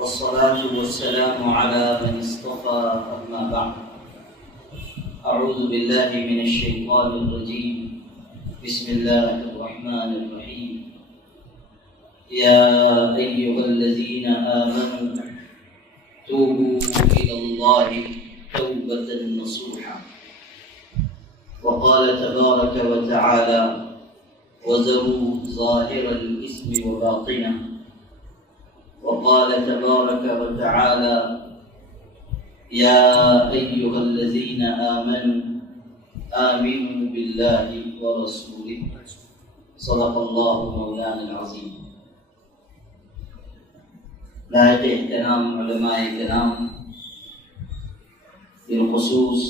والصلاة والسلام على من اصطفى أما بعد. أعوذ بالله من الشيطان الرجيم. بسم الله الرحمن الرحيم. يا أيها الذين آمنوا توبوا إلى الله توبة نصوحا. وقال تبارك وتعالى وذروا ظاهر الإثم وباطنه. وقال تبارك وتعالى يا أيها الذين آمنوا آمنوا بالله ورسوله. صدق الله مولانا العظيم. لائق احترام علماء کرام، بالخصوص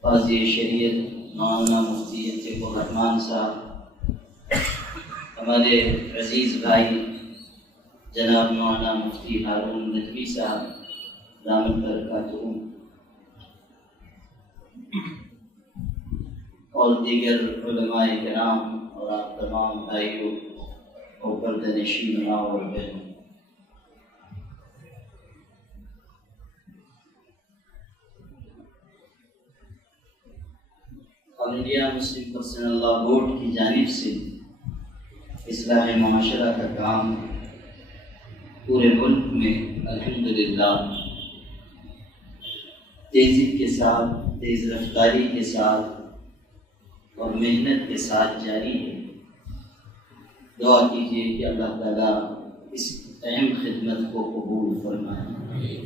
قاضی شریعت مولانا مفتی عتیق الرحمان صاحب، ہمارے عزیز بھائی جناب مولانا مفتی ہارون ندوی صاحب دامت برکاتہم، اور دیگر علماء کرام اور آپ تمام بھائیوں اور پردہ نشین ماں اور بہنوں، آل انڈیا مسلم پرسنل لا بورڈ کی جانب سے اصلاح معاشرہ کا کام پورے ملک میں الحمدللہ تیزی کے ساتھ، تیز رفتاری کے ساتھ اور محنت کے ساتھ جاری ہے۔ دعا کیجیے کہ اللہ تعالیٰ اس اہم خدمت کو قبول فرمائے۔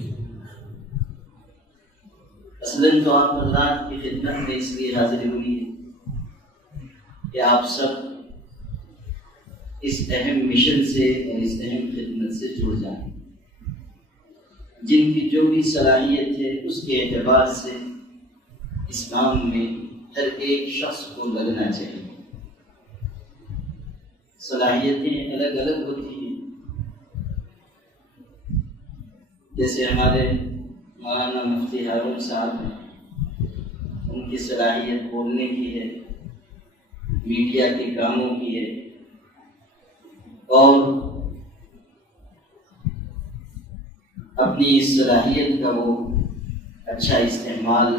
اصلاً تو آپ حضرات کی خدمت میں اس لیے حاضری ہوئی ہے کہ آپ سب اس اہم مشن سے اور اس اہم خدمت سے جڑ جائیں۔ جن کی جو بھی صلاحیت ہے اس کے اعتبار سے اس کام میں ہر ایک شخص کو لگنا چاہیے۔ صلاحیتیں الگ الگ ہوتی ہیں، جیسے ہمارے مولانا مفتی ہارون صاحب ہیں، ان کی صلاحیت بولنے کی ہے، میڈیا کے کاموں کی ہے، اور اپنی اس صلاحیت کا وہ اچھا استعمال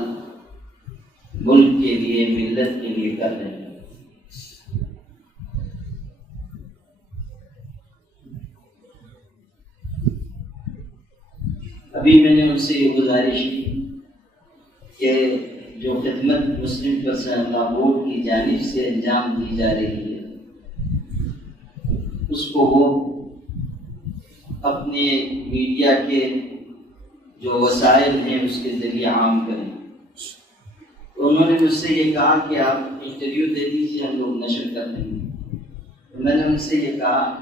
ملک کے لیے، ملت کے لیے کر رہے ہیں۔ ابھی میں نے ان سے یہ گزارش کی کہ جو خدمت مسلم پرسنل لا بورڈ کی جانب سے انجام دی جا رہی ہے اس کو وہ اپنے میڈیا کے جو وسائل ہیں اس کے ذریعے عام کریں۔ تو انہوں نے مجھ سے یہ کہا کہ آپ انٹرویو دے دیجیے، ہم لوگ نشر کر دیں گے۔ تو میں نے ان سے یہ کہا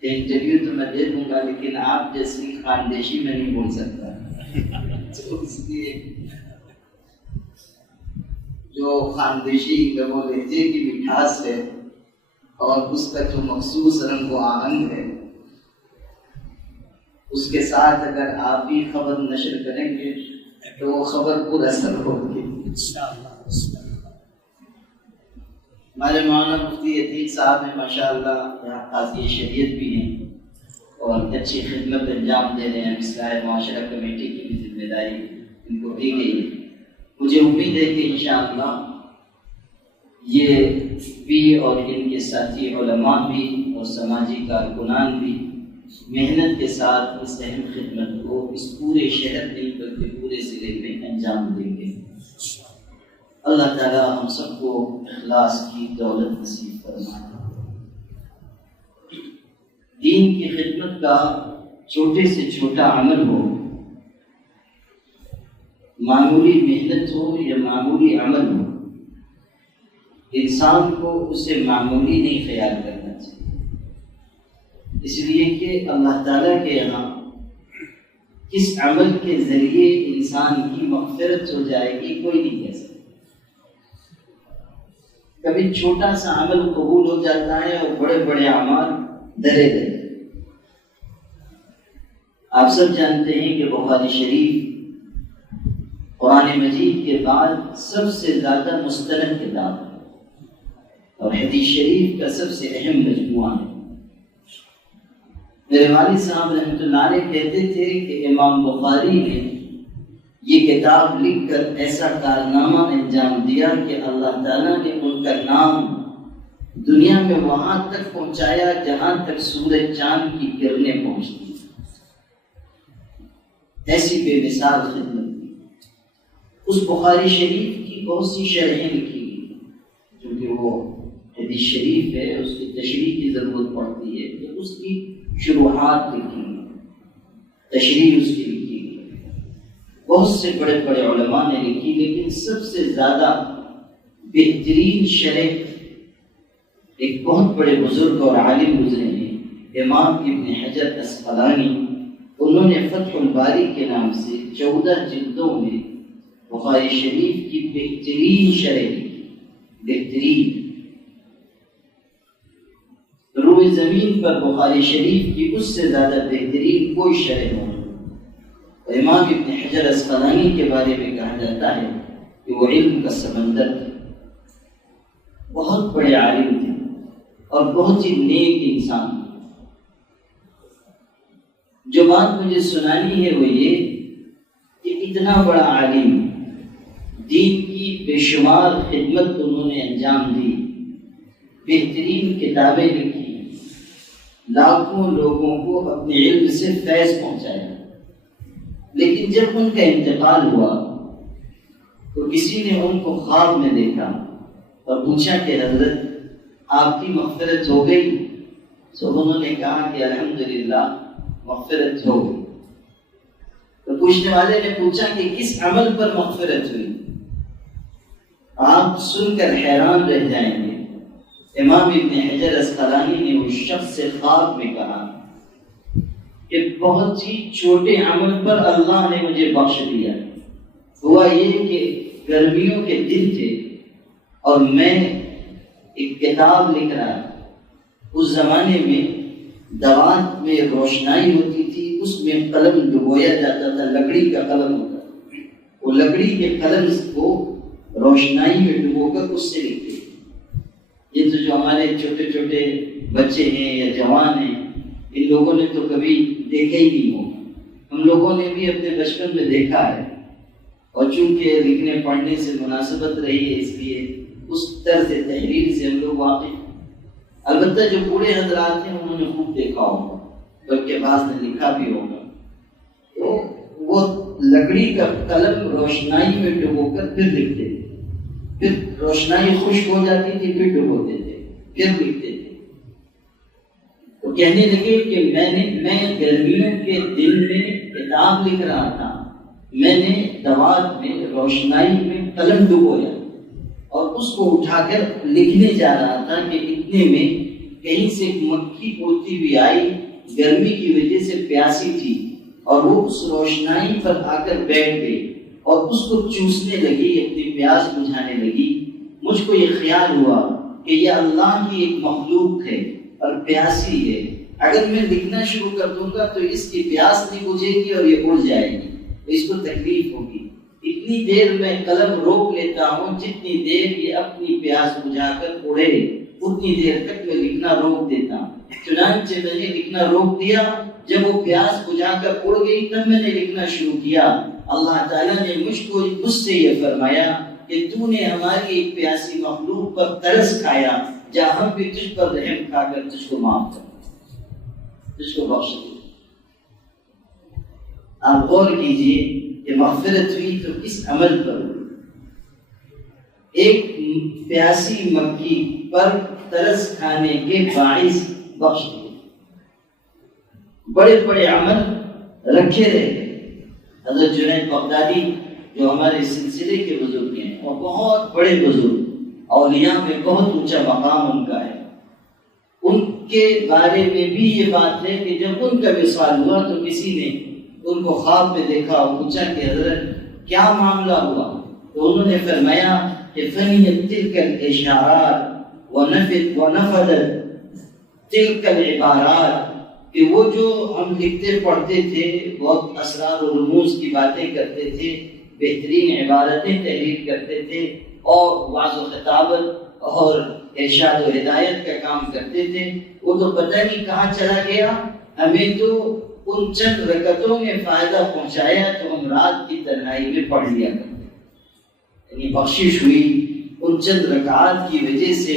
کہ انٹرویو تو میں دے دوں گا، لیکن آپ جیسی خاندیشی میں نہیں بول سکتا۔ تو اس لیے جو خاندیشی لب و لہجے کی مٹھاس ہے اور اس کا جو مخصوص رنگ و آہنگ ہے، اس کے ساتھ اگر آپ بھی خبر نشر کریں گے تو وہ خبر پر اثر ہوگی ہمارے مولانا مفتی عتیق صاحب ہیں، ماشاءاللہ یہاں قاضی شریعت بھی ہیں اور اچھی خدمت انجام دے رہے ہیں۔ اصلاح معاشرہ کمیٹی کی بھی ذمہ داری ان کو دی گئی ہے۔ مجھے امید ہے کہ انشاءاللہ یہ بھی اور ان کے ساتھی علماء بھی اور سماجی کارکنان بھی محنت کے ساتھ اس اہم خدمت کو اس پورے شہر میں بلکہ پورے ضلع میں انجام دیں گے۔ اللہ تعالیٰ ہم سب کو اخلاص کی دولت نصیب فرمائے۔ دین کی خدمت کا چھوٹے سے چھوٹا عمل ہو، معمولی محنت ہو یا معمولی عمل ہو، انسان کو اسے معمولی نہیں خیال کرنا چاہیے، اس لیے کہ اللہ تعالیٰ کے یہاں کس عمل کے ذریعے انسان کی مغفرت ہو جائے گی کوئی نہیں کہہ سکتا۔ کبھی چھوٹا سا عمل قبول ہو جاتا ہے اور بڑے بڑے اعمال درے گئے۔ آپ سب جانتے ہیں کہ بخاری شریف قرآن مجید کے بعد سب سے زیادہ مستند کتاب ہے اور حدیث شریف کا سب سے اہم مجموعہ ہے۔ میرے والد صاحب رحمۃ اللہ علیہ کہتے تھے کہ امام بخاری نے یہ کتاب لکھ کر ایسا کارنامہ انجام دیا کہ اللہ تعالیٰ نے ان کا نام دنیا میں وہاں تک پہنچایا جہاں تک سورج چاند کی کرنیں پہنچتی، ایسی بے مثال خدمت کی۔ اس بخاری شریف کی بہت سی شرحیں لکھی گئی، کیونکہ وہ حدیث شریف ہے، اس کی تشریح کی ضرورت پڑتی ہے، تو اس کی شروحات لکھی گئی، تشریح اس کی لکھی گئی، بہت سے بڑے بڑے علماء نے لکھی، لیکن سب سے زیادہ بہترین شرح ایک بہت بڑے بزرگ اور عالم گزرے ہیں، امام ابن حجر اسقلانی۔ انہوں نے فتح الباری کے نام سے 14 جلدوں میں بخاری شریف کی بہترین شرح لکھی، بہترین۔ روئے زمین پر بخاری شریف کی اس سے زیادہ بہترین کوئی شرح نہیں۔ امام ابن حجر اسقلانی کے بارے میں کہا جاتا ہے کہ وہ علم کا سمندر تھے، بہت بڑے عالم تھے اور بہت ہی نیک انسان تھے۔ جو بات مجھے سنانی ہے وہ یہ کہ اتنا بڑا عالم، دین کی بے شمار خدمت انہوں نے انجام دی، بہترین کتابیں لکھی، لاکھوں لوگوں کو اپنے علم سے فیض پہنچایا، لیکن جب ان کا انتقال ہوا تو کسی نے ان کو خواب میں دیکھا اور پوچھا کہ حضرت آپ کی مغفرت ہو گئی؟ تو انہوں نے کہا کہ الحمدللہ مغفرت ہو گئی۔ تو پوچھنے والے نے پوچھا کہ کس عمل پر مغفرت ہوئی؟ آپ سن کر حیران رہ جائیں گے۔ امام ابن حجر اسقلانی نے اس شخص سے خواب میں کہا کہ بہت ہی چھوٹے عمل پر اللہ نے مجھے بخش دیا۔ ہوا یہ کہ گرمیوں کے دن تھے اور میں ایک کتاب لکھ رہا تھا۔ اس زمانے میں دوات میں روشنائی ہوتی تھی، اس میں قلم ڈبویا جاتا تھا، لکڑی کا قلم ہوتا تھا، وہ لکڑی کے قلم کو روشنائی میں ڈبو کر اس سے لکھتے تھے۔ یہ تو جو ہمارے چھوٹے چھوٹے بچے ہیں یا جوان ہیں، ان لوگوں نے تو کبھی دیکھا ہی نہیں ہوگا، ہم لوگوں نے بھی اپنے بچپن میں دیکھا ہے، اور چونکہ لکھنے پڑھنے سے مناسبت رہی ہے اس لیے اس طرز تحریر سے ہم لوگ واقف۔ البتہ جو بوڑھے حضرات ہیں انہوں نے خوب دیکھا ہوگا، بلکہ بعض نے لکھا بھی ہوگا، تو وہ لکڑی کا قلم روشنائی میں ڈبو کر پھر لکھتے تھے، پھر روشنائی خشک ہو جاتی تھی، پھر ڈبوتے تھے، پھر لکھتے تھے۔ تو کہنے لگے کہ میں گرمیوں کے دن میں کتاب لکھ رہا تھا، میں نے دوات میں روشنائی میں قلم ڈبویا اور اس کو اٹھا کر لکھنے جا رہا تھا کہ اتنے میں کہیں سے مکھی اڑتی ہوئی آئی، گرمی کی وجہ سے پیاسی تھی اور وہ اس روشنائی پر آ کر بیٹھ گئی اور اس کو چوسنے لگی، اپنی پیاس بجھانے لگی۔ مجھ کو یہ خیال ہوا کہ یہ اللہ کی ایک مخلوق ہے اور پیاسی ہے، اگر میں لکھنا شروع کر دوں گا تو اس کی پیاس نہیں بجھے گی اور یہ اڑ جائے گی، تو اس کو تکلیف ہوگی، اتنی دیر میں قلم روک لیتا ہوں جتنی دیر یہ اپنی پیاس بجھا کر اڑے، اتنی دیر تک میں لکھنا روک دیتا ہوں۔ چنانچہ میں نے لکھنا روک دیا، جب وہ پیاس بجھا کر اڑ گئی تب میں نے لکھنا شروع کیا۔ اللہ تعالیٰ نے مجھ سے یہ فرمایا کہ تو نے ہماری ایک پیاسی مخلوق پر ترس کھایا، جا ہم بھی تجھ پر رحم کھا کر تجھ کو معاف کر، تجھ کو بخش دیں۔ آپ غور کیجئے کہ مغفرت ہوئی تو کس عمل پر ہوئی؟ ایک پیاسی مکھی پر ترس کھانے کے باعث بخش دیے۔ بڑے بڑے عمل رکھے رہے۔ حضرت جنید بغدادی جو ہمارے سلسلے کے بزرگ ہیں اور بہت بڑے بزرگ، اولیاء میں بہت اونچا مقام ان کا ہے، ان کے بارے میں بھی یہ بات ہے کہ جب ان کا وصال ہوا تو کسی نے ان کو خواب میں دیکھا اور پوچھا کہ حضرت کیا معاملہ ہوا؟ تو انہوں نے فرمایا کہ فنیت تلک الاشارات ونفذت تلک العبارات، کہ وہ جو ہم لکھتے پڑھتے تھے، بہت اسرار و رموز کی باتیں کرتے تھے، بہترین عبارتیں تحریر کرتے تھے اور وعظ و خطابت اور ارشاد و ہدایت کا کام کرتے تھے، وہ تو پتہ نہیں کہاں چلا گیا ہمیں تو ان چند رکعتوں میں فائدہ پہنچایا تو ہم رات کی تنہائی میں پڑھ لیا کرتے، یعنی بخشش ہوئی ان چند رکعات کی وجہ سے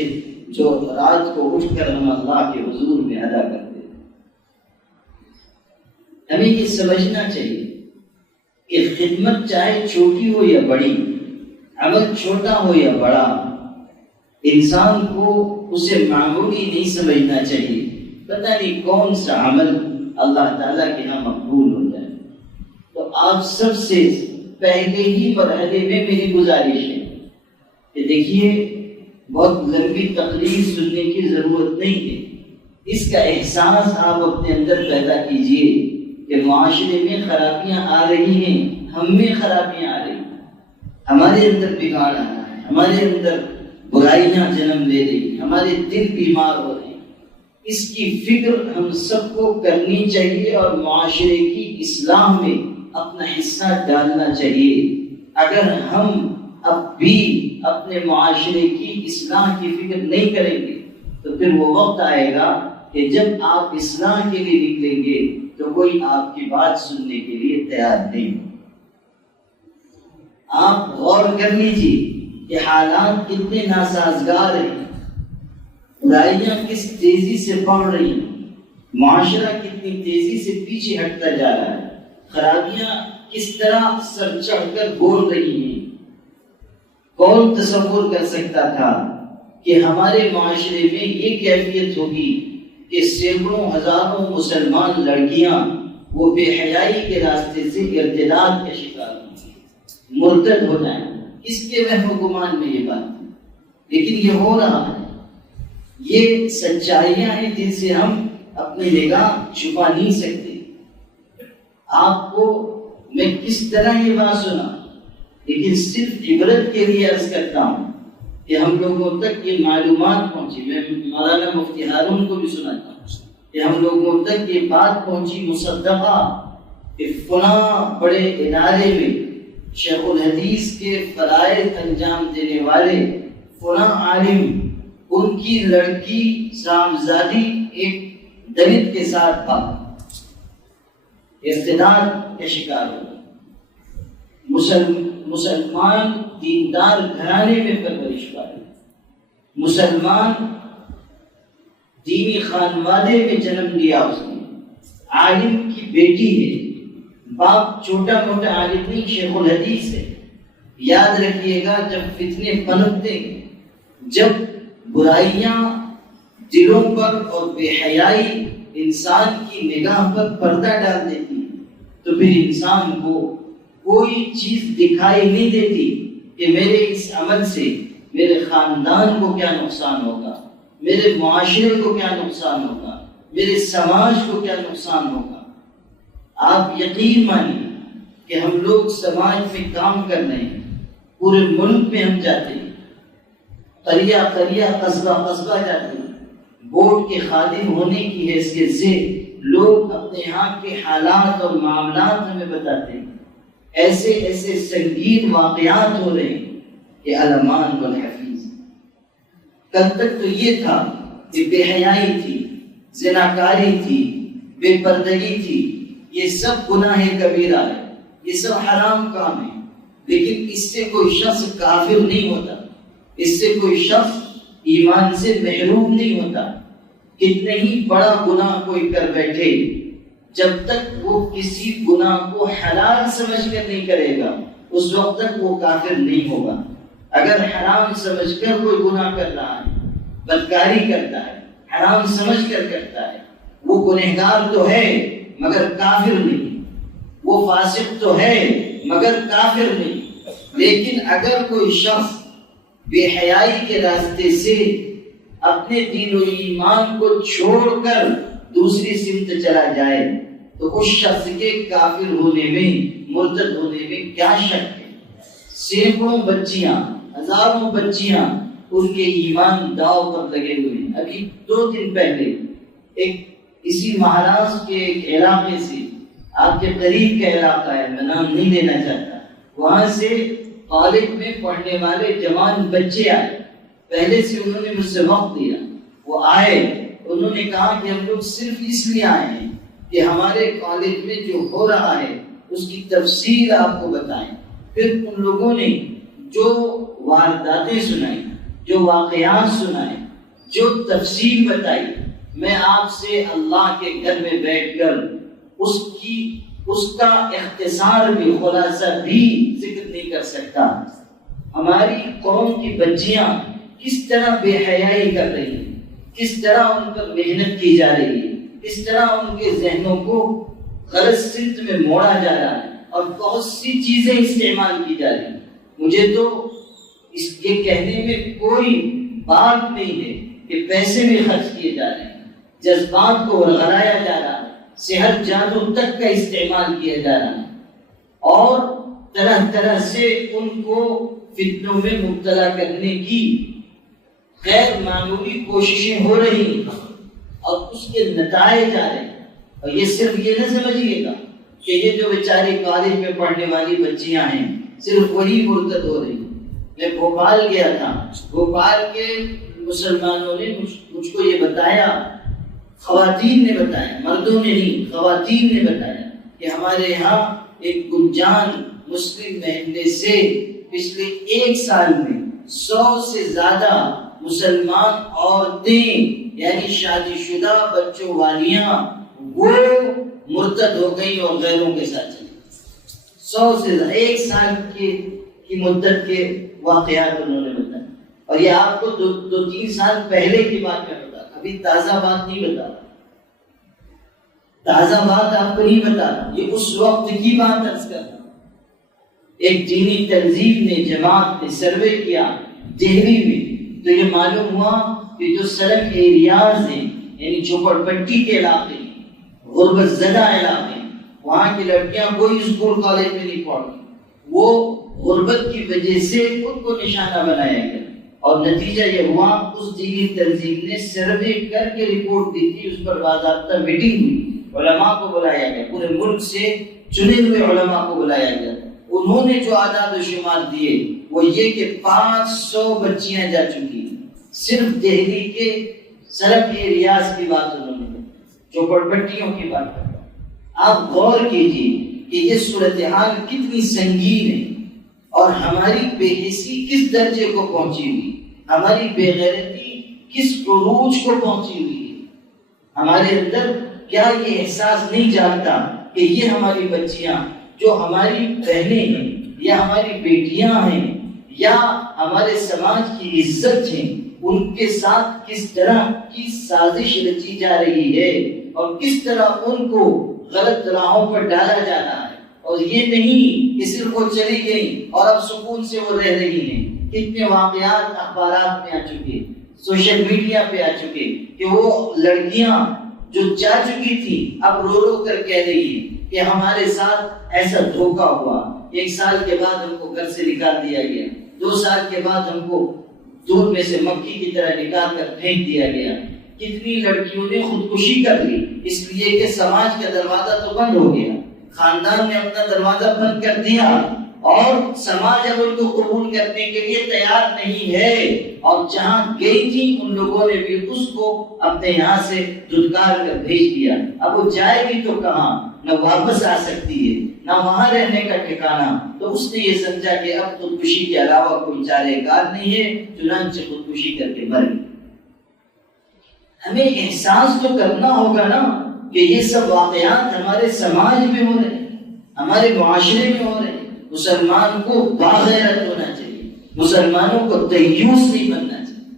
جو رات کو اٹھ کر ہم اللہ کے حضور میں ادا کرتے۔ ہمیں یہ سمجھنا چاہیے کہ خدمت چاہے چھوٹی ہو یا بڑی، عمل چھوٹا ہو یا بڑا، انسان کو اسے معمولی نہیں سمجھنا چاہیے۔ پتہ نہیں کون سا عمل اللہ تعالیٰ کے یہاں مقبول ہو جائے۔ تو آپ سب سے پہلے ہی مرحلے میں میری گزارش ہے کہ دیکھیے، بہت لمبی تقریر سننے کی ضرورت نہیں ہے، اس کا احساس آپ اپنے اندر پیدا کیجئے کہ معاشرے میں خرابیاں آ رہی ہیں، ہم میں خرابیاں آ رہی ہیں، ہمارے اندر بگاڑ آ رہا ہے، ہمارے اندر برائیاں جنم لے رہی ہیں، ہمارے دل بیمار ہو رہے ہیں۔ اس کی فکر ہم سب کو کرنی چاہیے اور معاشرے کی اصلاح میں اپنا حصہ ڈالنا چاہیے۔ اگر ہم اب بھی اپنے معاشرے کی اصلاح کی فکر نہیں کریں گے تو پھر وہ وقت آئے گا کہ جب آپ اصلاح کے لیے نکلیں گے تو کوئی آپ کی بات سننے کے لیے تیار نہیں۔ آپ غور کر لیجیے کہ حالات کتنے ناسازگار ہیں، برائیاں کس تیزی سے بڑھ رہی ہیں، معاشرہ کتنی تیزی سے پیچھے ہٹتا جا رہا ہے، خرابیاں کس طرح سر چڑھ کر بول رہی ہیں۔ کون تصور کر سکتا تھا کہ ہمارے معاشرے میں یہ کیفیت ہوگی کہ سینکڑوں ہزاروں مسلمان لڑکیاں وہ بے حیائی کے راستے سے ارتداد کا شکار ہوں گی، مرتد ہو جائیں۔ اس کے وہم و گمان میں یہ بات ہے، لیکن یہ ہو رہا ہے۔ یہ سچائیاں ہیں جن سے ہم اپنی نگاہ چھپا نہیں سکتے۔ آپ کو میں کس طرح یہ بات سنا، لیکن صرف عبرت کے لیے عرض کرتا ہوں کہ ہم لوگوں تک یہ معلومات پہنچی۔ میں مولانا مفتی ہارون کو بھی سناتا ہوں کہ ہم لوگوں تک یہ بات پہنچی مصدقہ کہ فلاں بڑے ادارے میں شیخ الحدیث کے فرائض انجام دینے والے فلاں عالم، ان کی لڑکی صاحبزادی ایک دلت کے ساتھ تھا، ارتداد کا شکار ہو۔ مسلمان دیندار گھرانے میں پرورش پائی، مسلمان دینی خانوادے میں جنم لیا، اس نے عالم کی بیٹی ہے، باپ چھوٹا موٹا عالم نہیں، شیخ الحدیث ہے۔ یاد رکھیے گا، جب فتنے پنپتے ہیں، جب برائیاں دلوں پر اور بے حیائی انسان کی نگاہ پر پردہ ڈال دیتی تو پھر انسان کو کوئی چیز دکھائی نہیں دیتی کہ میرے اس عمل سے میرے خاندان کو کیا نقصان ہوگا، میرے معاشرے کو کیا نقصان ہوگا، میرے سماج کو کیا نقصان ہوگا۔ آپ یقین مانیے کہ ہم لوگ سماج میں کام کر رہے ہیں، پورے ملک میں ہم جاتے ہیں، قریہ قریہ قصبہ قصبہ جاتے ہیں، بورڈ کے خادم ہونے کی حیثیت سے لوگ اپنے یہاں کے حالات اور معاملات ہمیں بتاتے ہیں۔ ایسے ایسے سنگین واقعات ہو رہے ہیں کہ علمان والحفیظ۔ کل تک تو یہ تھا کہ بے حیائی تھی، زناکاری تھی، بے پردگی تھی، یہ سب گناہ کبیرہ ہے، یہ سب حرام کام ہے، لیکن اس سے کوئی شخص کافر نہیں ہوتا، اس سے کوئی شخص ایمان سے محروم نہیں ہوتا۔ کتنے ہی بڑا گناہ کوئی کر بیٹھے، جب تک وہ کسی گناہ کو حلال سمجھ کر نہیں کرے گا اس وقت تک وہ کافر نہیں ہوگا۔ اگر حرام سمجھ کر کوئی گناہ کر رہا ہے، بدکاری کرتا ہے، حرام سمجھ کر کرتا ہے، وہ گنہگار تو ہے مگر کافر نہیں، وہ فاسق تو ہے مگر کافر نہیں۔ لیکن اگر کوئی شخص بے حیائی کے راستے سے اپنے دین و ایمان کو چھوڑ کر دوسری سمت چلا جائے تو اس شخص کے کافر ہونے میں، مرتد ہونے میں کیا شک ہے۔ سینکڑوں بچیاں، ہزاروں بچیاں ان کے ایمان داؤ پر لگے ہوئے ہیں۔ ابھی 2 دن پہلے ایک اسی مہاراشٹر کے ایک علاقے سے، آپ کے قریب کا علاقہ ہے، میں نام نہیں لینا چاہتا، وہاں سے کالج میں پڑھنے والے جوان بچے آئے۔ پہلے سے انہوں نے مجھ سے وقت دیا، وہ آئے، انہوں نے کہا کہ ہم لوگ صرف اس لیے آئے ہیں کہ ہمارے کالج میں جو ہو رہا ہے اس کی تفصیل آپ کو بتائیں. پھر ان لوگوں نے جو وارداتیں سنائی، جو واقعات سنائے، جو تفصیل بتائی، میں آپ سے اللہ کے گھر میں بیٹھ کر اس کا اختصار بھی، خلاصہ بھی ذکر نہیں کر سکتا. ہماری قوم کی بچیاں کس طرح بے حیائی کر رہی ہیں، کس طرح ان پر محنت کی جا رہی ہے، کس طرح ان کے ذہنوں کو غلط سمت میں موڑا جا رہا ہے اور بہت سی چیزیں استعمال کی جا رہی ہیں. مجھے تو یہ کہنے میں کوئی بات نہیں ہے کہ پیسے بھی خرچ کیے جا رہے ہیں، جذبات کو ورغلایا جا رہا ہے، صحت جادو تک کا استعمال کیا جا رہا ہے، اور طرح طرح سے ان کو فتنوں میں مبتلا کرنے کی غیر معمولی کوششیں ہو رہی ہیں اور اس کے نتائج آ رہے ہیں. اور یہ صرف یہ نہ سمجھیے گا کہ یہ جو بیچاری کالج میں پڑھنے والی بچیاں ہیں صرف وہی مرتد ہو رہی ہیں. میں بھوپال گیا تھا، بھوپال کے مسلمانوں نے مجھ کو یہ بتایا، خواتین نے بتایا، مردوں نے نہیں، خواتین نے بتایا کہ ہمارے یہاں ایک گنجان مسلم محلے سے پچھلے 1 سال میں 100 سے زیادہ مسلمان عورتیں یعنی شادی شدہ بچوں والیاں وہ مرتد ہو گئی اور غیروں کے ساتھ چلی. 100 سے زیادہ 1 سال کی مدت کے واقعات انہوں نے بتایا. اور یہ آپ کو 2-3 سال پہلے کی بات میں بتا، ابھی تازہ بات نہیں بتا، تازہ بات آپ کو نہیں بتا، یہ اس وقت کی بات عرض کرتا. ایک دینی تنظیم نے، جماعت نے سروے کیا دہلی میں، تو یہ معلوم ہوا کہ جو سڑک ایریاز ہیں یعنی جھوپڑ پٹی کے علاقے، غربت زدہ علاقے، وہاں کی لڑکیاں کوئی اسکول کالج میں نہیں پڑھتی، وہ غربت کی وجہ سے ان کو نشانہ بنایا گیا. اور نتیجہ یہ ہوا اس دینی تنظیم نے سروے کر کے رپورٹ دی تھی، اس پر باضابطہ میٹنگ ہوئی، علماء کو بلایا گیا، پورے ملک سے چنے ہوئے علماء کو بلایا گیا. انہوں نے جو اعداد و شمار دیے وہ یہ کہ 500 بچیاں جا چکی ہیں. صرف دہلی کے سڑک کے ریاض کی بات انہوں نے، چوپڑ پٹیوں کی بات کرتا. آپ غور کیجیے کہ یہ صورتحال کتنی سنگین ہے اور ہماری بے حسی کس درجے کو پہنچی ہوئی، ہماری بے غیرتی کس عروج کو پہنچی ہوئی ہے. ہمارے اندر کیا یہ احساس نہیں جاگتا کہ یہ ہماری بچیاں جو ہماری بہنیں ہیں یا ہماری بیٹیاں ہیں یا ہمارے سماج کی عزت ہیں، ان کے ساتھ کس طرح کی سازش رچی جا رہی ہے اور کس طرح ان کو غلط راہوں پر ڈالا جا رہا ہے. اور یہ نہیں کہ صرف وہ چلی گئی اور اب سکون سے وہ رہ رہی ہیں. کتنے واقعات اخبارات میں آ چکے، سوشل میڈیا پہ آ چکے کہ وہ لڑکیاں جو جا چکی تھی اب رو رو کر کہہ رہی ہیں کہ ہمارے ساتھ ایسا دھوکہ ہوا. 1 سال کے بعد ہم کو گھر سے نکال دیا گیا، 2 سال کے بعد ہم کو دودھ میں سے مکھی کی طرح نکال کر پھینک دیا گیا. کتنی لڑکیوں نے خودکشی کر لی اس لیے کہ سماج کا دروازہ تو بند ہو گیا، خاندان نے اپنا دروازہ بند کر دیا اور سماج اب ان کو قبول کرنے کے لیے تیار نہیں ہے. اور جہاں گئی تھی ان لوگوں نے بھی اس کو اپنے یہاں سے دھتکار کر بھیج دیا. اب وہ جائے گی تو کہاں، نہ واپس آ سکتی ہے نہ وہاں رہنے کا ٹھکانہ. تو اس نے یہ سمجھا کہ اب خودکشی کے علاوہ کوئی چارہ کار نہیں ہے، چنانچہ خودکشی کر کے مر گئی. ہمیں احساس تو کرنا ہوگا نا کہ یہ سب واقعات ہمارے سماج میں ہو رہے ہیں، ہمارے معاشرے میں ہو رہے ہیں. مسلمان کو باغیرت ہونا چاہیے، مسلمانوں کو دیوس نہیں بننا چاہیے.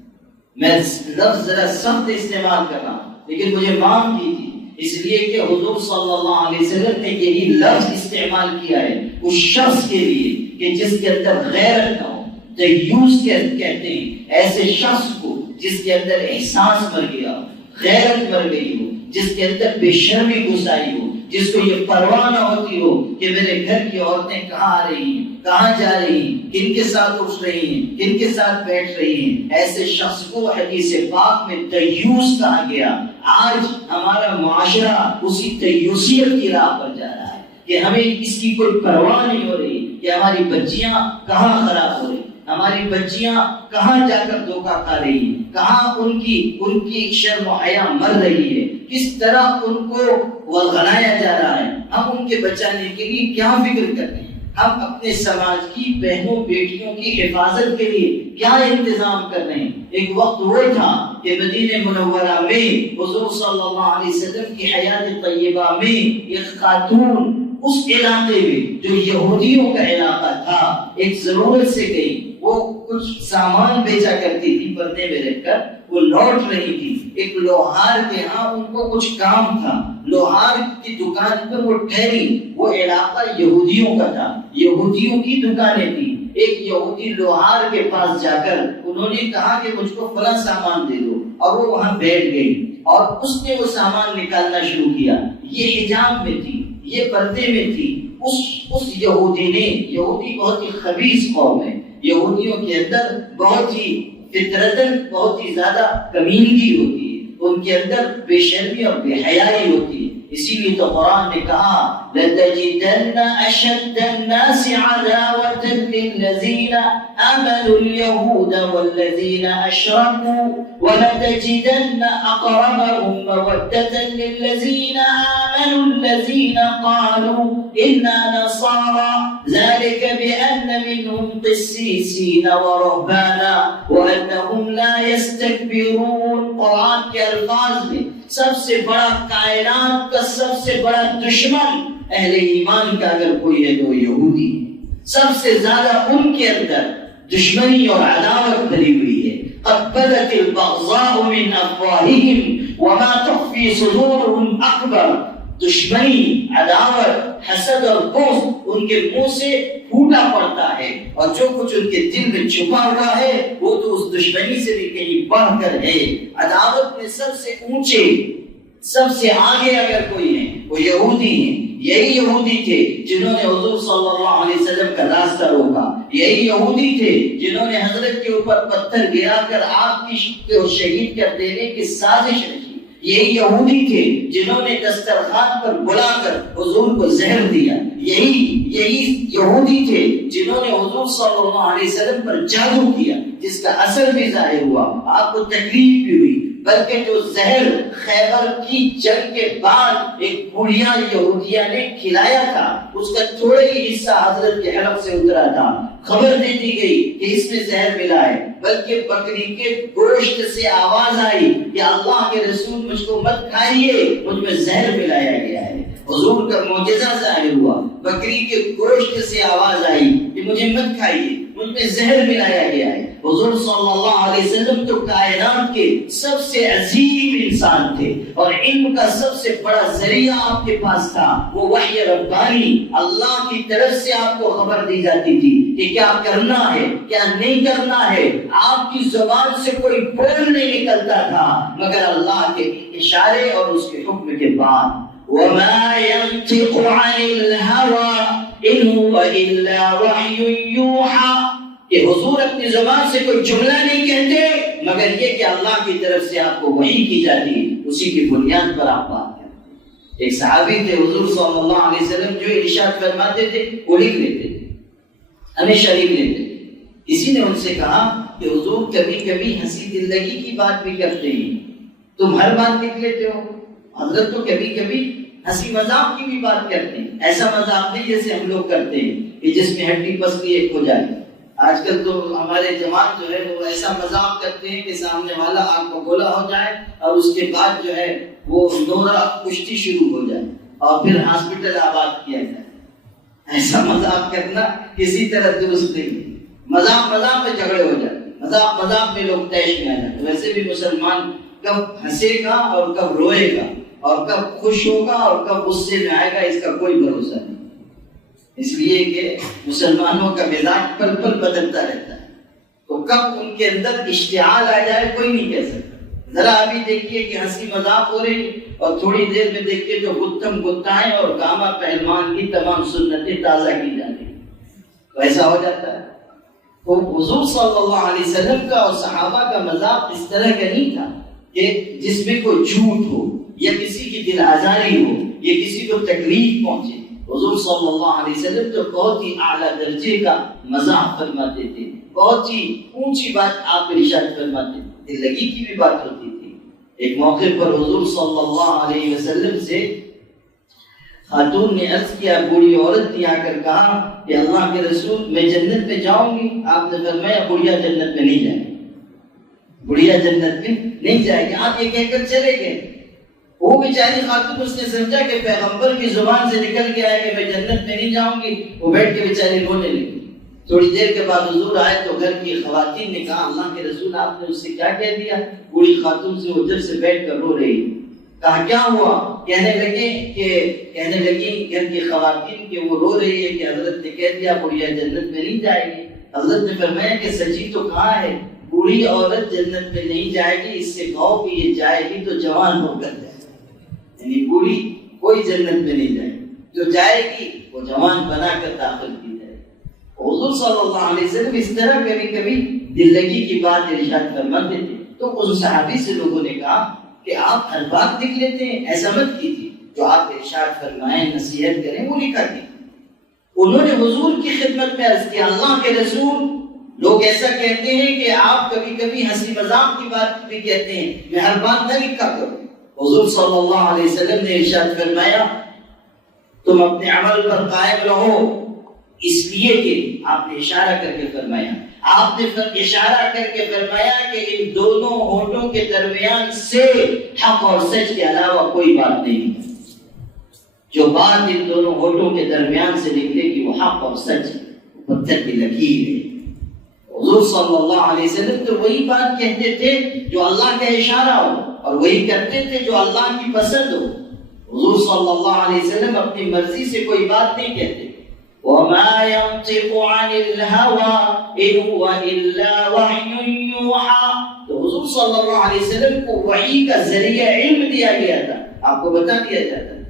میں لفظ ذرا سخت استعمال کر رہا ہوں لیکن مجھے معاف کیجیے، اس لیے کہ حضور صلی اللہ علیہ وسلم نے یہی لفظ استعمال کیا ہے اس شخص کے لیے کہ جس کے اندر غیرت نہ ہو. دیوس کہتے ہیں ایسے شخص کو جس کے اندر احساس مر گیا ہو، غیرت مر گئی ہو، جس کے اندر بے شرمی گھس آئی ہو، جس کو یہ پرواہ نہ ہوتی ہو کہ میرے گھر کی عورتیں کہاں آ رہی ہیں، کہاں جا رہی ہیں، کن کے ساتھ اٹھ رہی ہیں، کن کے ساتھ بیٹھ رہی ہیں. ایسے شخص کو حدیث پاک میں دیوس کہا گیا. آج ہمارا معاشرہ اسی دیوسیت کی راہ پر جا رہا ہے کہ ہمیں اس کی کوئی پرواہ نہیں ہو رہی کہ ہماری بچیاں کہاں خراب ہو رہی، ہماری بچیاں کہاں جا کر دھوکہ کھا رہی ہیں، کہاں ان کی شرم و حیا مر رہی ہے. کس طرح ان کو ورغلایا جا رہا ہے، ہم ان کے بچانے کے لیے کیا فکر کرتے ہیں، ہم اپنے سماج کی بہنوں بیٹیوں کی حفاظت کے لیے کیا انتظام کر رہے ہیں۔ ایک وقت وہ تھا کہ مدینہ منورہ میں حضور صلی اللہ علیہ وسلم کی حیات طیبہ میں ایک خاتون اس علاقے میں جو یہودیوں کا علاقہ تھا ایک ضرورت سے گئی، وہ کچھ سامان بیچا کرتی تھی، پردے میں رکھ کر وہ لوٹ رہی تھی، ایک لوہار کے ہاں ان کو کچھ کام تھا، لوہار کی دکان پر وہ ٹھہری۔ وہ علاقہ یہودیوں کا تھا، یہودیوں کی دکانیں تھی۔ ایک یہودی لوہار کے پاس جا کر انہوں نے کہا کہ مجھ کو فلاں سامان دے دو، اور وہ وہاں بیٹھ گئی اور اس نے وہ سامان نکالنا شروع کیا۔ یہ حجاب میں تھی، یہ پردے میں تھی۔ اس یہودی نے، یہودی بہت ہی خبیث قوم ہے، یہودیوں کے اندر بہت ہی فطرتاً بہت ہی زیادہ کمینگی ہوتی ہے، ان کے اندر بے شرمی اور بے حیائی ہوتی ہے۔ اسی لیے تو قرآن نے کہا لَتَجِدَنَّ أَشَدَّ النَّاسِ عَدَاوَةً لِلَّذِينَ آمَنُوا الْيَهُودَ وَالَّذِينَ أَشْرَكُوا وَلَتَجِدَنَّ أَقْرَبَهُمْ مَوَدَّةً لِلَّذِينَ آمَنُوا الَّذِينَ قَالُوا إِنَّا نَصَارَى ذَلِكَ بِأَنَّ مِنْهُمْ قِسِّيسِينَ وَرُهْبَانًا وَأَنَّهُمْ لَا يَسْتَكْبِرُونَ۔ قرآن کے الفاظ میں سب سے بڑا کائنات کا سب سے بڑا دشمن اہل ایمان کا اگر کوئی ہے تو یہودی، سب سے زیادہ ان کے اندر دشمنی اور عداوت بھری ہوئی ہے۔ قد بدت البغضاء من افواہہم وما تخفی صدورہم اکبر۔ دشمنی، عداوت، حسد اور بغض ان کے منہ سے پھوٹا پڑتا ہے، اور جو کچھ ان کے دل میں چھپا ہوا ہے وہ تو اس دشمنی سے بھی کہیں بڑھ کر ہے۔ عداوت میں سب سے اونچے، سب سے آگے اگر کوئی ہے وہ یہودی ہیں۔ یہی یہودی تھے جنہوں نے حضور صلی اللہ علیہ وسلم کا راستہ روکا، یہی یہودی تھے جنہوں نے حضرت کے اوپر پتھر گرا کر آپ کو شہید کر دینے کی سازش رچی، یہی یہودی تھے جنہوں نے دسترخوان پر بلا کر حضور کو زہر دیا، یہی یہودی تھے جنہوں نے حضور صلی اللہ علیہ وسلم پر جادو کیا جس کا اثر بھی ظاہر ہوا، آپ کو تکلیف بھی ہوئی۔ بلکہ جو زہر خیبر کی جنگ کے بعد ایک بڑھیا یہودیہ نے کھلایا تھا اس کا تھوڑا ہی حصہ حضرت کے حلق سے اترا تھا، خبر دے دی گئی کہ اس میں زہر ملا ہے، بلکہ بکری کے گوشت سے آواز آئی کہ اللہ کے رسول مجھ کو مت کھائیے، مجھ میں زہر ملایا گیا ہے۔ حضور کا معجزہ ظاہر ہوا، بکری کے گوشت سے آواز آئی کہ مجھے مت کھائیے، مجھ میں زہر ملایا گیا ہے۔ حضور صلی اللہ علیہ وسلم تو کائنات کے سب سے عظیم انسان تھے، اور علم کا سب سے بڑا ذریعہ آپ کے پاس تھا، وہ وحی ربانی، اللہ کی طرف سے آپ کو خبر دی جاتی تھی کہ کیا کرنا ہے کیا نہیں کرنا ہے۔ آپ کی زبان سے کوئی بول نہیں نکلتا تھا مگر اللہ کے اشارے اور اس کے حکم کے بعد۔ وَمَا يَنطِقُ عَنِ الْهَوَىٰ إِنْ هُوَ إِلَّا وَحْيٌ يُوحَىٰ، کہ حضور اپنی زبان سے کوئی جملہ نہیں کہتے مگر یہ کہ اللہ کی طرف سے آپ کو وحی کی جاتی ہے، اسی کی بنیاد پر آپ بات کرتے۔ ایک صحابی تھے حضور صلی اللہ علیہ وسلم جو ارشاد فرماتے تھے وہ لکھ لیتے تھے، ہمیشہ لکھ لیتے تھے۔ کسی نے ان سے کہا کہ حضور کبھی کبھی ہنسی دل لگی کی بات بھی کرتے ہیں، تم ہر بات لکھ لیتے ہو؟ حضرت تو کبھی کبھی ہنسی مذاق کی بھی بات کرتے ہیں، ایسا مذاق نہیں جیسے ہم لوگ کرتے ہیں کہ جس میں ہڈی پسلی ایک ہو جائے۔ آج کل تو ہمارے جوان جو ہے وہ ایسا مذاق کرتے ہیں کہ سامنے والا آگ کو گولا ہو جائے اور اس کے بعد جو ہے وہ نورا کشتی شروع ہو جائے اور پھر ہاسپٹل آباد کیا جائے۔ ایسا مذاق کرنا کسی طرح درست نہیں۔ مذاق میں جھگڑے ہو جاتے، مذاق میں لوگ طیش میں آ جاتے۔ ویسے بھی مسلمان کب ہنسے گا اور کب روئے گا اور کب خوش ہوگا اور کب غصے میں آئے گا اس کا کوئی بھروسہ نہیں، اس لیے کہ مسلمانوں کا مزاج پل پل بدلتا رہتا ہے، تو کب ان کے اندر اشتعال آ جائے کوئی نہیں کہہ سکتا۔ ذرا ابھی دیکھیے کہ ہنسی مذاق ہو رہی اور تھوڑی دیر میں دیکھیے تو گتم گتائیں اور گاما پہلوان کی تمام سنتیں تازہ کی جاتی ہیں، تو ایسا ہو جاتا ہے۔ تو حضور صلی اللہ علیہ وسلم کا اور صحابہ کا مذاق اس طرح کا نہیں تھا کہ جس میں کوئی جھوٹ ہو یا کسی کی دل آزاری ہو یا کسی کو تکلیف پہنچے۔ حضور صلی اللہ علیہ وسلم تو بہت ہی اعلیٰ درجے کا مذاق فرماتے تھے، بہت ہی اونچی بات آپ ارشاد فرماتے تھے، دل لگی کی بھی بات ہوتی تھی۔ ایک موقع پر حضور صلی اللہ علیہ وسلم سے خاتون نے عرض کیا، بوڑھی عورت نے آ کر کہا کہ اللہ کے رسول میں جنت میں جاؤں گی۔ آپ نے فرمایا بڑھیا جنت میں نہیں جائے گی، بڑھیا جنت میں نہیں جائے گی۔ آپ یہ کہہ کر چلے گئے۔ وہ بیچاری خاتون اس نے سمجھا کہ پیغمبر کی زبان سے نکل گیا ہے کہ میں جنت میں نہیں جاؤں گی، وہ بیٹھ کے بیچاری رونے لگی۔ تھوڑی دیر کے بعد حضور آئے تو گھر کی خواتین نے کہا اللہ کے رسول آپ نے اس سے کیا کہہ دیا؟ بوڑھی خاتون سے وہ ادھر سے بیٹھ کر رو رہی۔ کہا کیا ہوا؟ کہنے لگی گھر کی خواتین کہ وہ رو رہی ہے کہ حضرت نے کہہ دیا بڑھیا جنت میں نہیں جائے گی۔ حضرت نے فرمایا کہ سچی تو کہاں ہے، بوڑھی عورت جنت میں نہیں جائے گی، اس سے کہو کہ یہ جائے گی تو جوان ہو کر جائے گی، یعنی بوڑھی کوئی جنت میں نہیں جائے گی، جو جائے گی وہ جوان بنا کر داخل کی جائے گی۔ حضور صلی اللہ علیہ وسلم اس طرح کبھی کبھی دل لگی کی بات ارشاد فرماتے تھے۔ تو ان صحابی سے لوگوں نے کہا کہ آپ ہر بات لکھ لیتے ہیں، ایسا مت کیجیے، جو آپ ارشاد فرمائیں نصیحت کریں وہ لکھا کیجیے۔ انہوں نے حضور کی خدمت میں عرض کیا اللہ کے رسول لوگ ایسا کہتے ہیں کہ آپ کبھی کبھی ہنسی مذاق کی بات بھی کہتے ہیں، میں ہر بات نہ لکھا کروں۔ حضور صلی اللہ علیہ وسلم نے ارشاد فرمایا تم اپنے عمل پر قائم رہو، اس لیے کہ آپ نے اشارہ کر کے فرمایا، آپ نے اشارہ کر کے فرمایا کہ ان دونوں ہونٹوں کے درمیان سے حق اور سچ کے علاوہ کوئی بات نہیں ہے، جو بات ان دونوں ہونٹوں کے درمیان سے نکلے گی وہ حق اور سچ پتھر کی لکیر ہے۔ حضور صلی اللہ علیہ وسلم تو وہی بات کہتے تھے جو اللہ کا اشارہ ہو، اور وہی کرتے تھے جو اللہ کی پسند ہو۔ حضور صلی اللہ علیہ وسلم اپنی مرضی سے کوئی بات نہیں کہتے۔ وَمَا يَنطِقُ عَنِ الْهَوَىٰ إِنْ هُوَ إِلَّا وَحْيٌ يُوحَىٰ۔ تو حضور صلی اللہ علیہ وسلم کو وحی کا ذریعہ علم دیا گیا تھا، آپ کو بتا دیا جاتا ہے۔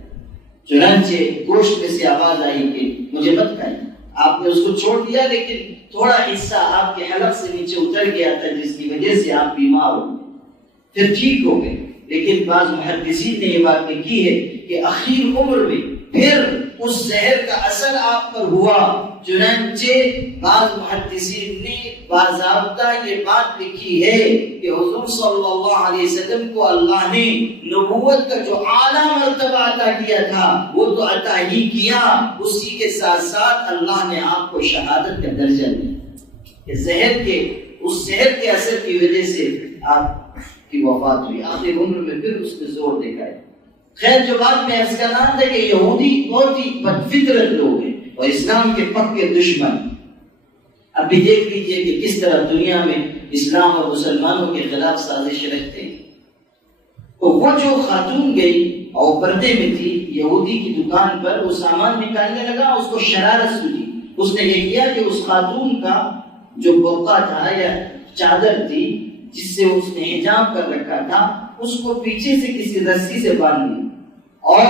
چنانچہ گوشت میں سے آواز آئی کہ مجھے مت کھائیں، آپ نے اس کو چھوڑ دیا، لیکن تھوڑا حصہ آپ کے حلق سے نیچے اتر گیا تھا جس کی وجہ سے آپ بیمار ہو گئے، پھر ٹھیک ہو گئے۔ لیکن بعض محدثین نے یہ بات لکھی ہے کہ اخیر عمر میں پھر اس زہر کا اثر آپ پر ہوا۔ چنانچہ بعض محدثین نے باضابطہ یہ بات لکھی ہے کہ حضور صلی اللہ علیہ وسلم کو اللہ نے نبوت کا جو اعلیٰ مرتبہ عطا کیا تھا وہ تو عطا ہی کیا، اسی کے ساتھ ساتھ اللہ نے آپ کو شہادت کا درجہ دیا کہ اس زہر کے اثر کی وجہ سے آپ کی وفات ہوئی، آخر عمر میں پھر اس نے زور دکھایا۔ خیر جو بات میں عرض کرنا تھا کہ یہودی بہت ہی بدفطرت لوگ ہیں اور اسلام کے پکے دشمن۔ ابھی دیکھ لیجئے کہ کس طرح دنیا میں اسلام اور مسلمانوں کے خلاف سازش رکھتے ہیں۔ تو وہ جو خاتون گئی اور پردے میں تھی یہودی کی دکان پر، وہ سامان نکالنے لگا، اس کو شرارت سوچی، اس نے یہ کیا کہ اس خاتون کا جو برقع تھا یا چادر تھی جس سے اس نے حجاب کر رکھا تھا اس کو پیچھے سے کسی رسی سے باندھ دی، اور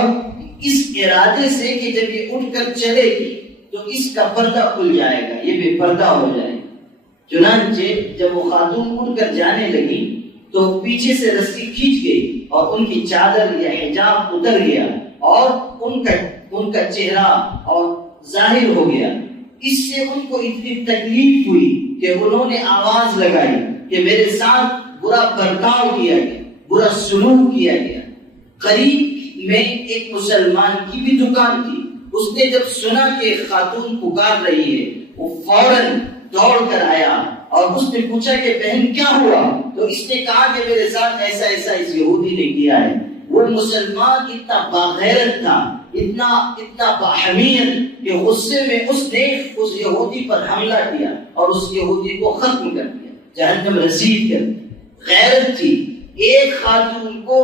اس ارادے سے کہ جب یہ اٹھ کر چلے گی تو اس کا پردہ کھل جائے گا، یہ بے پردہ ہو جائے گا۔ چنانچہ جب وہ خاتون اٹھ کر جانے لگی تو پیچھے سے رسی کھینچ گئی اور ان کی چادر یا حجاب اتر گیا اور ان کا چہرہ اور ظاہر ہو گیا۔ اس سے ان کو اتنی تکلیف ہوئی کہ انہوں نے آواز لگائی کہ میرے ساتھ برا برتاؤ کیا گیا، برا سلوک کیا گیا۔ قریب میں ایک مسلمان کی بھی دکان تھی، اس نے جب سنا کہ خاتون پکار رہی ہے وہ فوراً دوڑ کر آیا اور اس نے پوچھا کہ بہن کیا ہوا؟ تو اس نے کہا کہ میرے ساتھ ایسا ایسا اس یہودی نے کیا ہے۔ وہ مسلمان اتنا باغیرت تھا، اتنا باحمیت کہ غصے میں اس نے اس یہودی پر حملہ کیا اور اس یہودی کو ختم کر دیا، جہنم رسید کر دیا۔ غیرت تھی، ایک خاتون کو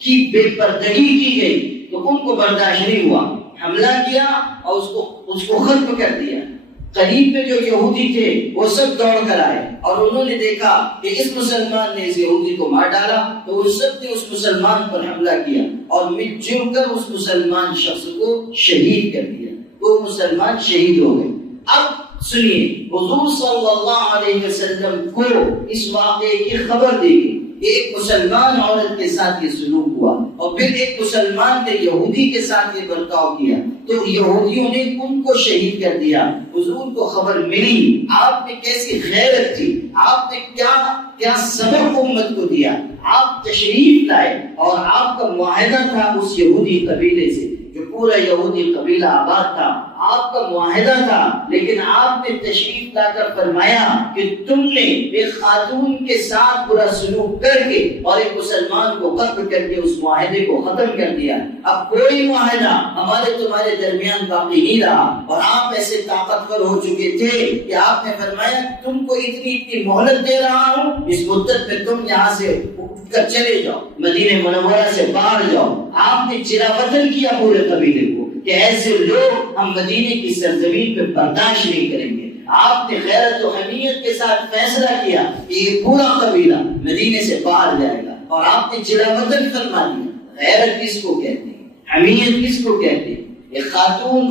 کی بے پردگی کی گئی تو ان کو برداشت نہیں ہوا، حملہ کیا اور اس کو ختم کر دیا۔ قریب میں جو یہودی تھے وہ سب دوڑ کر آئے اور انہوں نے دیکھا کہ اس مسلمان نے اس یہودی کو مار ڈالا، تو وہ سب نے اس مسلمان پر حملہ کیا اور مل جل کر اس مسلمان شخص کو شہید کر دیا، وہ مسلمان شہید ہو گئے۔ اب سنیے، حضور صلی اللہ علیہ وسلم کو اس واقعے کی خبر دی گئی، ایک مسلمان عورت کے ساتھ یہ سلوک ہوا اور پھر ایک مسلمان نے یہودی کے ساتھ یہ برتاؤ کیا تو یہودیوں نے ان کو شہید کر دیا۔ حضور کو خبر ملی، آپ نے کیسی غیرت تھی، آپ نے کیا سبق امت کو دیا، آپ تشریف لائے اور آپ کا معاہدہ تھا اس یہودی قبیلے سے جو پورا یہودی قبیلہ آباد تھا، آپ کا معاہدہ تھا، لیکن آپ نے تشریف لا کر فرمایا کہ تم نے ایک خاتون کے ساتھ برا سلوک کر کے اور ایک مسلمان کو قتل کر کے اس معاہدے کو ختم کر دیا۔ اب کوئی معاہدہ ہمارے تمہارے درمیان باقی نہیں رہا، اور آپ ایسے طاقتور ہو چکے تھے کہ آپ نے فرمایا تم کو اتنی مہلت دے رہا ہوں، اس مدت میں تم یہاں سے اٹھ کر چلے جاؤ، مدینہ منورہ سے باہر جاؤ۔ آپ نے چراوطن کیا پورے قبیلے کو کہ ایسے لوگ ہم مدینے کی سرزمین پہ برداشت نہیں کریں گے۔ آپ نے غیرت و حمیت کے ساتھ فیصلہ کیا کہ یہ پورا قبیلہ مدینے سے باہر جائے گا، اور آپ نے چراوطن فرما دیا۔ غیرت کس کو کہتے ہیں؟ حمیت کس کو کہتے ہیں؟ ایک خاتون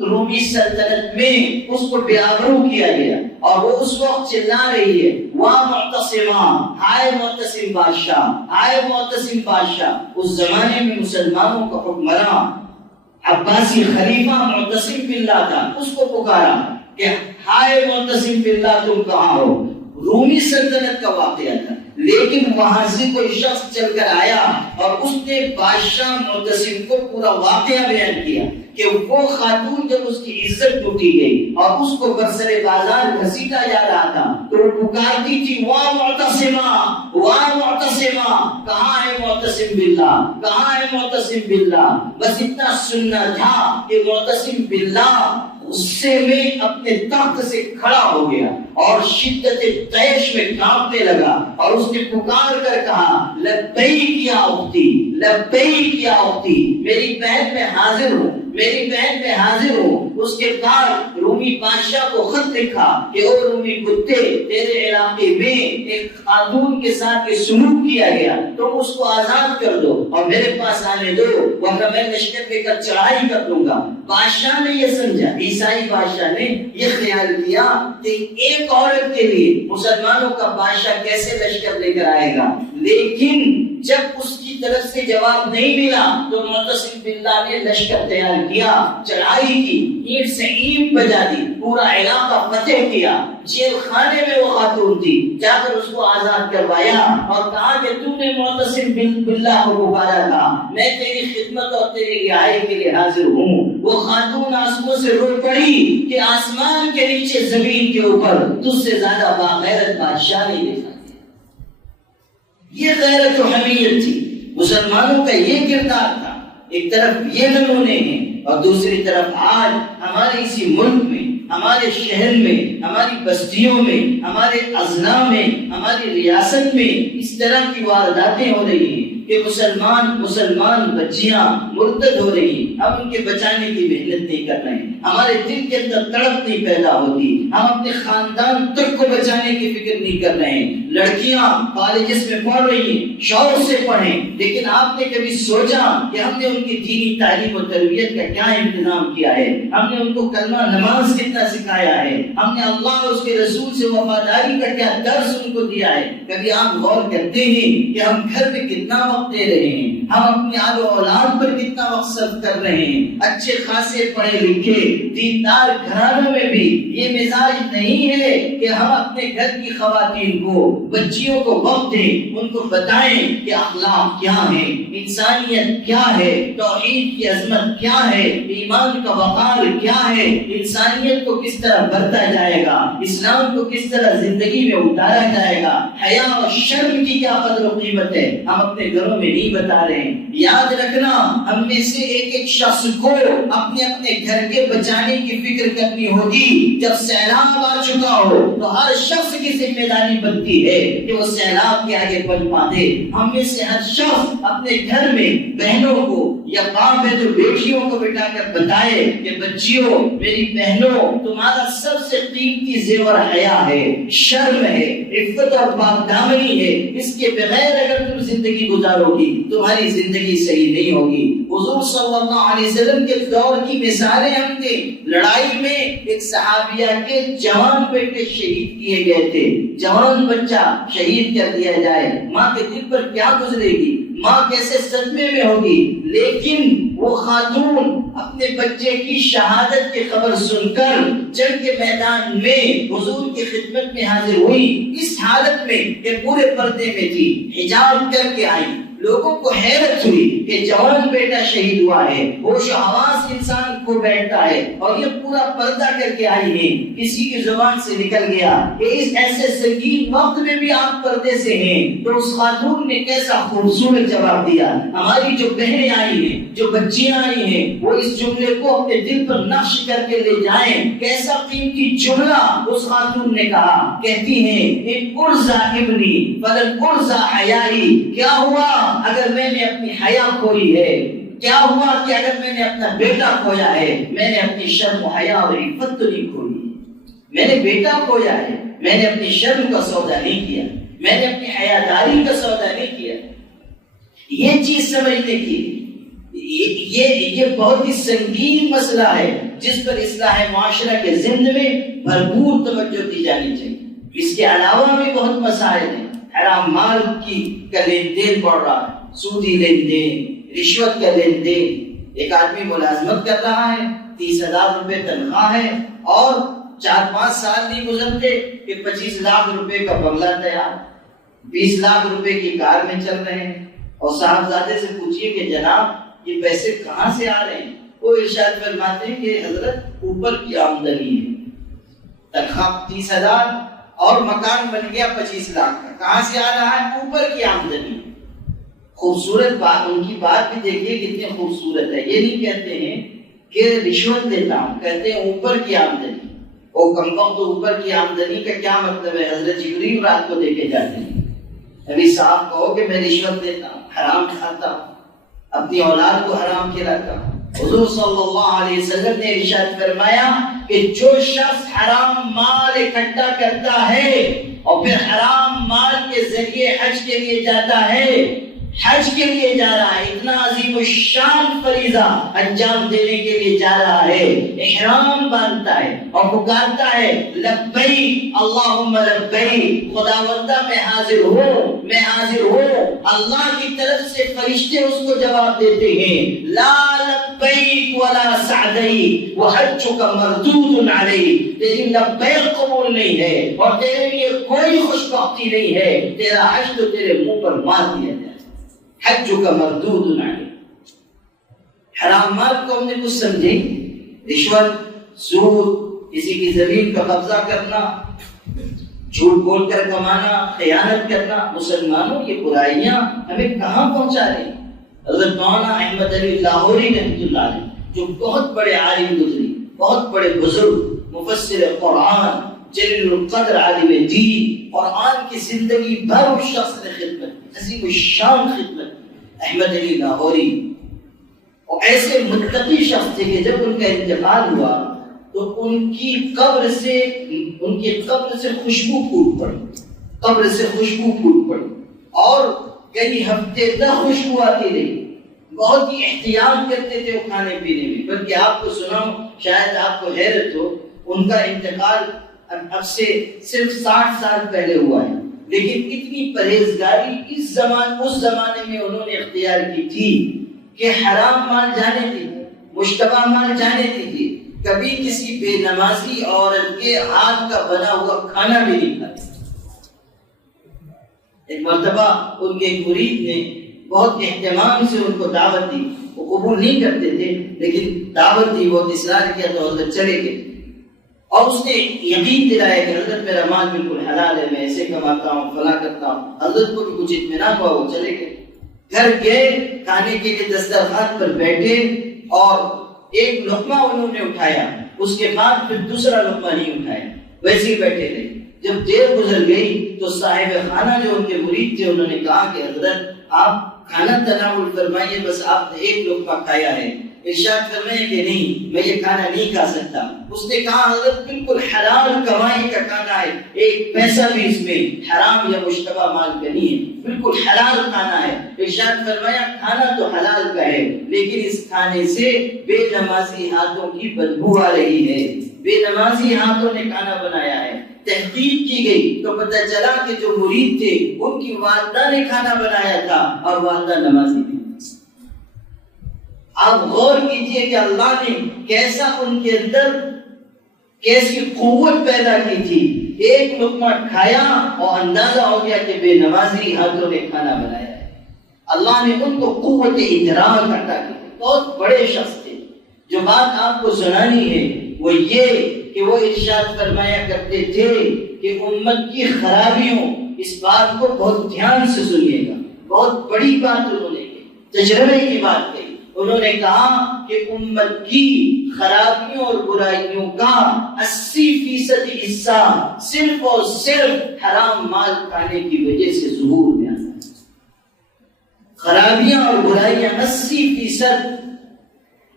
رومی سلطنت میں اس کو بے آبرو کیا گیا، اور وہ اس وقت چلا رہی ہے واہ معتصمہ، ہائے معتصم بادشاہ، ہائے معتصم بادشاہ۔ اس زمانے میں مسلمانوں کا حکمراں عباسی خلیفہ معتصم باللہ تھا، اس کو پکارا کہ ہائے معتصم باللہ تم کہاں ہو؟ رومی سلطنت کا واقعہ تھا، لیکن وہاں سے کوئی شخص چل کر آیا اور اس نے بادشاہ معتصم کو پورا واقعہ بیان کیا کہ وہ خاتون جب اس کی عزت ٹوٹی گئی اور اس کو برسر بازار گھسیٹا جا رہا تھا تو وہ پکارتی تھی واہ معتصمہ، واہ معتصمہ، کہاں ہے معتصم باللہ، کہاں ہے معتصم باللہ؟ بس اتنا سننا تھا کہ معتصم باللہ غصے میں اپنے تخت سے کھڑا ہو گیا اور شدت طیش میں کانپنے لگا، اور اس نے پکار کر کہا لبیک یا اختی، لبیک یا اختی، میری بہن میں حاضر ہوں، میری بہن میں حاضر ہوں۔ اس کے بعد رومی بادشاہ کو خط لکھا کہ او رومی کتے، تیرے علاقے میں ایک خاتون کے ساتھ یہ سلوک کیا گیا، تم اس کو آزاد کر دو اور میرے پاس آنے دو، ورنہ میں لشکر لے کر چڑھائی کر دوں گا۔ بادشاہ نے یہ سمجھا، عیسائی بادشاہ نے یہ خیال کیا کہ ایک عورت کے لیے مسلمانوں کا بادشاہ کیسے لشکر لے کر آئے گا، لیکن جب اس کی طرف سے جواب نہیں ملا تو معتصم باللہ نے لشکر تیار کیا، چڑھائی کی، اینٹ سے اینٹ بجا دی، پورا علاقہ فتح کیا۔ جیل خانے میں وہ خاتون تھی، جا کر اس کو آزاد کروایا اور کہا کہ تو نے معتصم باللہ کو پکارا تھا، میں تیری خدمت اور تیری رعائی کے لیے حاضر ہوں۔ وہ خاتون آنسوؤں سے رو پڑی کہ آسمان کے نیچے زمین کے اوپر تجھ سے زیادہ باغیرت بادشاہ نہیں دیکھا۔ یہ غیرت و حمیت تھی، مسلمانوں کا یہ کردار تھا۔ ایک طرف یہ نمونے ہیں اور دوسری طرف آج ہمارے اسی ملک میں، ہمارے شہر میں، ہماری بستیوں میں، ہمارے اضلاع میں، ہماری ریاست میں اس طرح کی وارداتیں ہو رہی ہیں کہ مسلمان بچیاں مرتد ہو رہی ہیں، ہم ان کے بچانے کی محنت نہیں کر رہے ہیں، ہمارے دل کے اندر تڑپ نہیں پیدا ہوتی، ہم اپنے خاندان تک کو بچانے کی فکر نہیں کر رہے ہیں۔ لڑکیاں کالجز میں پڑھ رہی ہیں، شوق سے پڑھیں، لیکن آپ نے کبھی سوچا کہ ہم نے ان کی دینی تعلیم و تربیت کا کیا انتظام کیا ہے؟ ہم نے ان کو کلمہ نماز کتنا سکھایا ہے؟ ہم نے اللہ اور اس کے رسول سے وفاداری کا کیا درس ان کو دیا ہے؟ کبھی آپ غور کرتے ہیں کہ ہم گھر میں کتنا وقت دے رہے ہیں، ہم اپنی آل و اولاد پر کتنا وقت صرف کر رہے ہیں؟ اچھے خاصے پڑھے لکھے دیندار گھرانوں میں بھی یہ مزاج نہیں ہے کہ ہم اپنے گھر کی خواتین کو، بچیوں کو وقت دیں، ان کو بتائیں کہ اخلاق کیا ہے، انسانیت کیا ہے، توحید کی عظمت کیا ہے، ایمان کا وقار کیا ہے، انسانیت کو کس طرح برتا جائے گا، اسلام کو کس طرح زندگی میں اتارا جائے گا، حیا اور شرم کی کیا قدر و قیمت ہے، ہم اپنے گھروں میں نہیں بتا رہے ہیں۔ یاد رکھنا، ہم میں سے ایک ایک شخص کو اپنے گھر کے بچانے کی فکر کرنی ہوگی۔ جب سیلاب آ چکا ہو تو ہر شخص کی ذمہ داری بنتی ہے کہ وہ سیلاب کے آگے بن پاتے۔ ہم میں سے ہر شخص اپنے گھر میں بہنوں کو یا باپ ہے تو بیٹیوں کو بٹھا کر بتائے کہ بچیوں، میری بہنوں، تمہارا سب سے قیمتی زیور حیا ہے، شرم ہے، عفت اور پاک دامنی ہے۔ اس کے بغیر اگر تم زندگی گزارو گی تمہاری زندگی صحیح نہیں ہوگی۔ حضور صلی اللہ علیہ وسلم کے دور کی مثالیں ہم نے، لڑائی میں ایک صحابیہ کے جوان بیٹے شہید کیے گئے تھے، جوان بچہ شہید کر دیا جائے، ماں کے دل پر کیا گزرے گی؟ ماں کیسے صدمے میں ہوگی، لیکن وہ خاتون اپنے بچے کی شہادت کی خبر سن کر جنگ کے میدان میں حضور کی خدمت میں حاضر ہوئی، اس حالت میں کہ پورے پردے میں تھی، حجاب کر کے آئی۔ لوگوں کو حیرت ہوئی کہ جوان بیٹا شہید ہوا ہے، ہوش و حواس انسان کو بیٹھتا ہے اور یہ پورا پردہ کر کے آئی ہے۔ کسی کی زبان سے نکل گیا کہ اس ایسے سنگین وقت میں بھی آپ پردے سے ہیں، تو اس خاتون نے کیسا خوبصورت جواب دیا۔ ہماری جو بہنیں آئی ہیں، جو بچیاں آئی ہیں، وہ اس جملے کو اپنے دل پر نقش کر کے لے جائیں۔ کیسا قیمتی جملہ اس خاتون نے کہا، کہتی ہیں ان ارزا ابنی فلن ارزا حیائی، کیا ہوا اگر میں نے اپنی حیا کھوئی ہے، کیا ہوا کہ اگر میں نے اپنا بیٹا کھویا ہے، میں نے اپنی شرم و حیا اور عفت تو نہیں کھوئی، میں نے بیٹا کھویا ہے، میں نے اپنی شرم کا سودا نہیں کیا، میں نے اپنی حیاداری کا سودا نہیں کیا۔ یہ چیز سمجھنے کی یہ بہت ہی سنگین مسئلہ ہے جس پر اصلاح معاشرہ کے ضمن میں بھرپور توجہ دی جانی چاہیے۔ اس کے علاوہ بھی بہت مسائل ہیں، حرام مال کا لین دین بڑھ رہا ہے، سودی لین دین، رشوت کا لین دین۔ ایک آدمی ملازمت کر رہا ہے، 30,000 روپے تنخواہ ہے اور 4-5 سال نہیں گزرتے کہ 25 لاکھ روپے کا بنگلہ تیار، 20 لاکھ روپے کی کار میں چل رہے ہیں، اور صاحبزادے سے پوچھئے کہ جناب یہ پیسے کہاں سے آ رہے ہیں؟ وہ ارشاد فرماتے ہیں کہ حضرت اوپر کی آمدنی ہے، تنخواہ 30,000 اور مکان بن گیا 25 لاکھ کا، کہاں سے آ رہا ہے؟ اوپر کی آمدنی۔ خوبصورت بات، ان کی بات بھی دیکھیے کتنی خوبصورت ہے۔ یہ نہیں کہتے ہیں کہ رشوت لیتا ہوں، کہتے ہیں اوپر کی آمدنی۔ وہ کم وقت اوپر کی آمدنی کا کیا مطلب ہے؟ حضرت جبریل رات کو دے کے جاتے ہیں، ابھی صاحب کہو کہ میں رشوت لیتا ہوں، حرام کھاتا ہوں، اپنی اولاد کو حرام کھلاتا ہوں۔ حضور صلی اللہ علیہ وسلم نے ارشاد فرمایا کہ جو شخص حرام مال اکٹھا کرتا ہے اور پھر حرام مال کے ذریعے حج کے لیے جاتا ہے، حج کے لیے جا رہا ہے، اتنا عظیم الشان فریضہ انجام دینے کے لیے جا رہا ہے، احرام باندھتا ہے اور پکارتا ہے لبیک اللہم لبیک، خداوندہ میں حاضر ہوں، میں حاضر ہوں۔ اللہ کی طرف سے فرشتے اس کو جواب دیتے ہیں لا لبیک ولا سعدیک وحجک مردود علیک، تیری لبیک قبول نہیں ہے اور تیرے لیے کوئی خوشبختی نہیں ہے، تیرا حج تو تیرے منہ پر مار دیا جائے، حج کا مردود علیک۔ حرام مال کو ہم نے کچھ سمجھے، رشوت، سود، کسی کی زمین کا قبضہ کرنا، جھوٹ بول کر کمانا، خیانت کرنا۔ مسلمانوں یہ برائیاں ہمیں کہاں پہنچا رہی؟ حضرت مولانا احمد علی لاہوری رحمۃ اللہ علیہ جو بہت بڑے عالم گزری، بہت بڑے بزرگ، مفسر قرآن، جلیل القدر عالم دین، قرآن کی زندگی بھر اس شخص نے خدمت، عظیم الشان خدمت، احمد علی لاہوری۔ اور ایسے متقی شخص تھے کہ جب ان کا انتقال ہوا تو ان کی قبر سے خوشبو پھوٹ پڑی، قبر سے خوشبو پھوٹ پڑی اور کئی ہفتے تک خوشبو آتی رہی۔ بہت ہی احتیاط کرتے تھے وہ کھانے پینے میں، بلکہ آپ کو سناؤں شاید آپ کو حیرت ہو، ان کا انتقال اب سے صرف 60 سال پہلے ہوا ہے، لیکن اتنی پرہیزگاری اس زمانے میں انہوں نے اختیار کی تھی کہ حرام مال جانے تھی، مشتبہ مال جانے تھی، کبھی کسی بے نمازی عورت کے ہاتھ کا بنا ہوا کھانا بھی نہیں کھاتے۔ ایک مرتبہ ان کے مرید نے بہت اہتمام سے ان کو دعوت دی، وہ قبول نہیں کرتے تھے لیکن دعوت دی، بہت اصرار کیا تو حضرت چلے گئے اور اس نے یقین دلایا کہ حضرت میرا مال بالکل حلال ہے، میں ایسے کماتا ہوں، فلاں کرتا ہوں۔ حضرت کو بھی کچھ اطمینان ہوا، وہ چلے گئے، گھر گئے، کھانے کے لیے دسترخوان پر بیٹھے اور ایک لقمہ انہوں نے اٹھایا، اس کے بعد پھر دوسرا لقمہ نہیں اٹھایا، ویسے ہی بیٹھے رہے۔ جب دیر گزر گئی تو صاحب خانہ جو ان کے مرید تھے انہوں نے کہا کہ حضرت آپ کھانا تناول فرمائیے، بس آپ نے ایک لقمہ کھایا ہے، ارشاد فرمائے کہ نہیں میں یہ کھانا نہیں کھا سکتا. اس نے کہا حضرت بالکل حلال کمائی کا کھانا ہے, ایک پیسہ بھی اس میں حرام یا مشتبہ مال کا نہیں ہے, بالکل حلال کھانا ہے. ارشاد فرمایا کھانا تو حلال کا ہے لیکن اس کھانے سے بے نمازی ہاتھوں کی بدبو آ رہی ہے. بے نمازی ہاتھوں نے کھانا بنایا ہے. تحقیق کی گئی تو پتہ چلا کہ جو مرید تھے ان کی والدہ نے کھانا بنایا تھا اور والدہ نمازی تھی. آپ غور کیجئے کہ اللہ نے کیسا ان کے اندر کیسی قوت پیدا کی تھی. ایک لقمہ کھایا اور اندازہ ہو گیا کہ بے نمازی ہاتھوں نے کھانا بنایا ہے. اللہ نے ان کو قوت ادراک عطا کی. بہت بڑے شخص تھے. جو بات آپ کو سنانی ہے وہ یہ کہ وہ ارشاد فرمایا کرتے تھے کہ امت کی خرابیوں, اس بات کو بہت دھیان سے سنیے گا, بہت بڑی بات انہوں نے کی, تجربے کی بات کہی. انہوں نے کہا کہ امت کی خرابیوں اور برائیوں کا 80% حصہ صرف اور صرف حرام مال کھانے کی وجہ سے ظہور میں آتا ہے. خرابیاں اور برائیاں 80%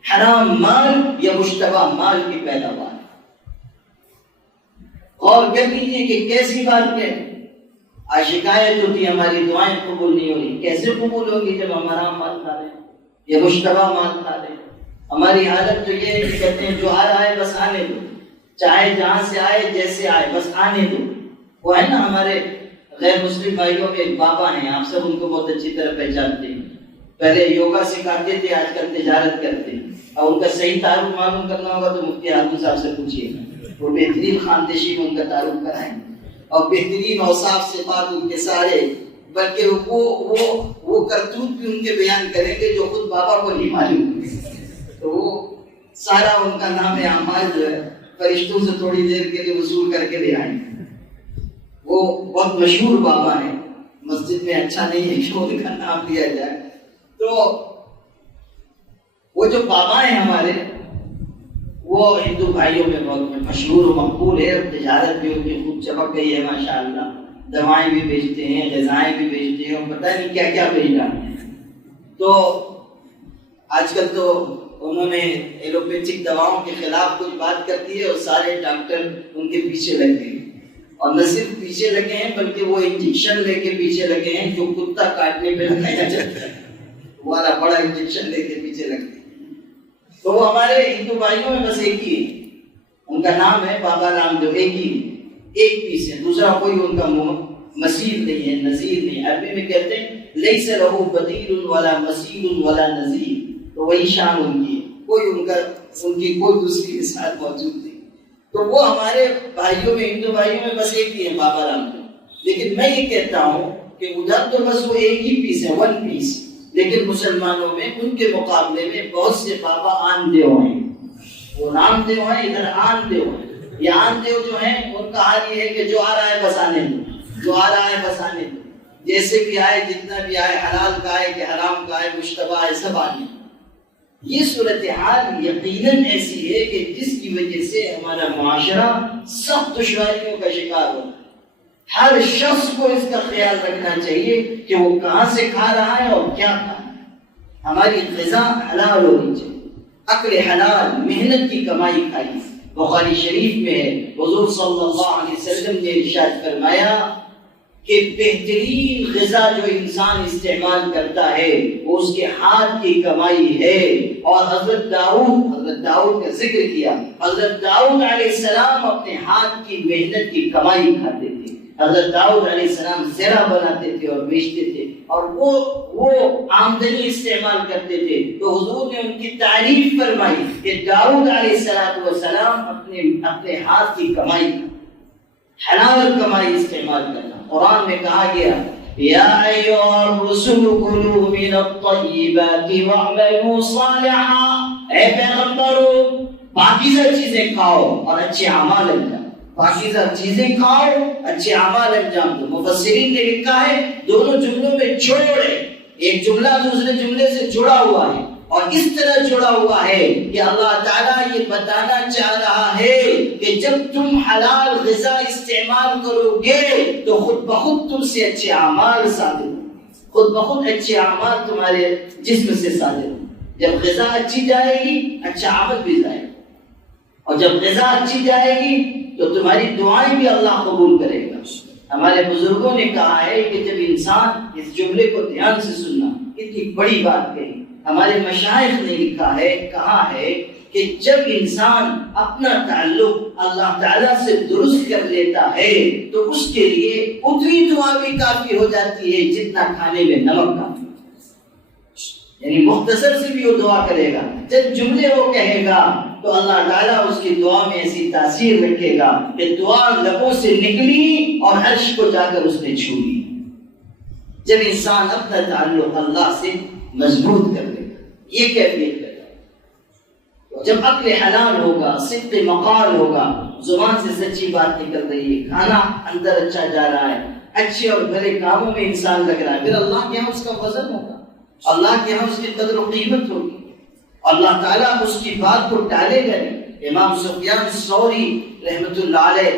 حرام مال یا مشتبہ مال کی پیداوار. اور کہہ لیجیے کہ کیسی بات ہے. آج شکایت ہوتی ہے ہماری دعائیں قبول نہیں ہو رہی. کیسے قبول ہوگی جب ہم حرام مال کھا رہے ہیں یا مشتبہ مال کھا رہے ہیں؟ ہماری حالت تو یہ ہے کہ کہتے ہیں جو آ رہا ہے بس آنے دو, چاہے جہاں سے آئے جیسے آئے بس آنے دو. وہ ہے نا ہمارے غیر مسلم بھائیوں کے ایک بابا ہیں, آپ سب ان کو بہت اچھی طرح پہچانتے ہیں. پہلے یوگا سکھاتے تھے, آج کل تجارت کرتے ہیں. اور ان کا صحیح تعارف معلوم کرنا ہوگا تو مفتی ہارون صاحب سے پوچھیے, وہ بہترین خاندشی میں ان کا تعارف کرائیں اور بہترین اوصاف صفات ان کے سارے, بلکہ وہ کرتوت بھی ان کے بیان کریں گے جو خود بابا کو نہیں معلوم. تو وہ سارا ان کا نام اعمال جو ہے فرشتوں سے تھوڑی دیر کے لیے وصول کر کے لے آئیں. وہ بہت مشہور بابا ہیں, مسجد میں اچھا نہیں ہے کہ ان کا نام لیا جائے. تو وہ جو بابا ہیں ہمارے, وہ ہندو بھائیوں میں بہت مشہور و مقبول ہے. اور تجارت بھی ان کی خوب چمک گئی ہے ماشاءاللہ. دوائیں بھی بیچتے ہیں, غذائیں بھی بیچتے ہیں, اور پتہ نہیں کیا کیا بیچ رہے ہیں. تو آج کل تو انہوں نے ایلوپیتھک دواؤں کے خلاف کچھ بات کرتی ہے اور سارے ڈاکٹر ان کے پیچھے لگ گئے. اور نہ صرف پیچھے لگے ہیں بلکہ وہ انجیکشن لے کے پیچھے لگے ہیں جو کتا کاٹنے پہ لگایا جاتا ہے, وہ والا بڑا انجیکشن لے کے پیچھے لگ گئے. تو وہ ہمارے ہندو بھائیوں میں بس ایک ہی ہے, ان کا نام ہے بابا رام دیو. ایک ہی, ایک پیس ہے, دوسرا کوئی ان کا مثیل نہیں ہے, نظیر نہیں. عربی میں کہتے ہیں لیس لہ بدیل ولا مثیل ولا نظیر. تو وہی شان ان کی ہے, کوئی ان کی کوئی دوسری مثال موجود نہیں. تو وہ ہمارے بھائیوں میں, ہندو بھائیوں میں بس ایک ہی ہے بابا رام دیو. لیکن میں یہ کہتا ہوں کہ ادھر تو بس وہ ایک ہی پیس ہے, ون پیس. لیکن مسلمانوں میں ان کے مقابلے میں بہت سے بابا آن دیو ہیں. وہ رام دیو ہیں, ادھر آن دیو ہیں. یہ آن دیو جو ہیں ان کا حال یہ ہے کہ جو آ رہا ہے بس آنے دو, جو آ رہا ہے بس آنے دو, جیسے بھی آئے, جتنا بھی آئے, حلال کا آئے کہ حرام کا آئے, مشتبہ ہے, سب آنے. یہ صورتحال یقیناً ایسی ہے کہ جس کی وجہ سے ہمارا معاشرہ سخت دشواریوں کا شکار ہو. ہر شخص کو اس کا خیال رکھنا چاہیے کہ وہ کہاں سے کھا رہا ہے اور کیا کھا رہا ہے. ہماری غذا حلال ہونی چاہیے, اکل حلال, محنت کی کمائی کھائی. بخاری شریف میں ہے حضور صلی اللہ علیہ وسلم نے ارشاد فرمایا کہ بہترین غذا جو انسان استعمال کرتا ہے وہ اس کے ہاتھ کی کمائی ہے. اور حضرت داؤد کا ذکر کیا. حضرت داؤد علیہ السلام اپنے ہاتھ کی محنت کی کمائی کھاتے تھے. حضرت داؤد علیہ السلام زرہ بناتے تھے اور بیچتے تھے, اور وہ آمدنی استعمال کرتے تھے. تو حضور نے ان کی تعریف فرمائی کہ داؤد علیہ السلام اپنے ہاتھ کی کمائی, حلال کمائی استعمال کرنا. قرآن میں کہا گیا یا ایھا الرسل کلوا من الطیبات واعملوا صالحا, اے پیغمبروں پاکیزہ چیزیں کھاؤ اور اچھے اعمال انجام. پاکیزہ چیزیں کھاؤ, اچھے اعمال انجام دو. مفسرین نے لکھا ہے دونوں جملوں میں جوڑ ہے, ایک جملہ دوسرے جملے سے جڑا ہوا ہے, اور اس طرح جڑا ہوا ہے کہ اللہ تعالیٰ یہ بتانا چاہ رہا ہے کہ جب تم حلال غذا استعمال کرو گے تو خود بخود تم سے اچھے اعمال صادر ہوں, خود بخود اچھے اعمال تمہارے جسم سے صادر ہوں. جب غذا اچھی جائے گی اچھا عمل بھی جائے گا، اور جب غذا اچھی جائے گی تو تمہاری دعائیں بھی اللہ قبول کرے گا۔ ہمارے بزرگوں نے کہا ہے کہ جب انسان، اس جملے کو دھیان سے سننا، اتنی بڑی بات کہی، ہمارے مشائخ نے لکھا ہے، کہا ہے کہ جب انسان اپنا تعلق اللہ تعالیٰ سے درست کر لیتا ہے تو اس کے لیے اتنی دعا بھی کافی ہو جاتی ہے جتنا کھانے میں نمک کافی، یعنی مختصر سے بھی وہ دعا کرے گا، جب جملے وہ کہے گا تو اللہ تعالیٰ اس کی دعا میں ایسی تاثیر رکھے گا کہ دعا لبوں سے نکلی اور عرش کو جا کر اس نے چھو لی۔ جب انسان اپنا تعلق اللہ سے مضبوط کر لے گا، یہ کیفیت ہے۔ جب عقل حلال ہوگا، صدق مقال ہوگا، زبان سے سچی بات نکل رہی ہے، کھانا اندر اچھا جا رہا ہے، اچھے اور بھلے کاموں میں انسان لگ رہا ہے، پھر اللہ کے یہاں اس کا وزن ہوگا، اللہ کے یہاں اس کی قدر و قیمت ہوگی، اللہ تعالیٰ اس کی بات کو ٹالے گا نہیں۔ امام سفیان ثوری رحمۃ اللہ علیہ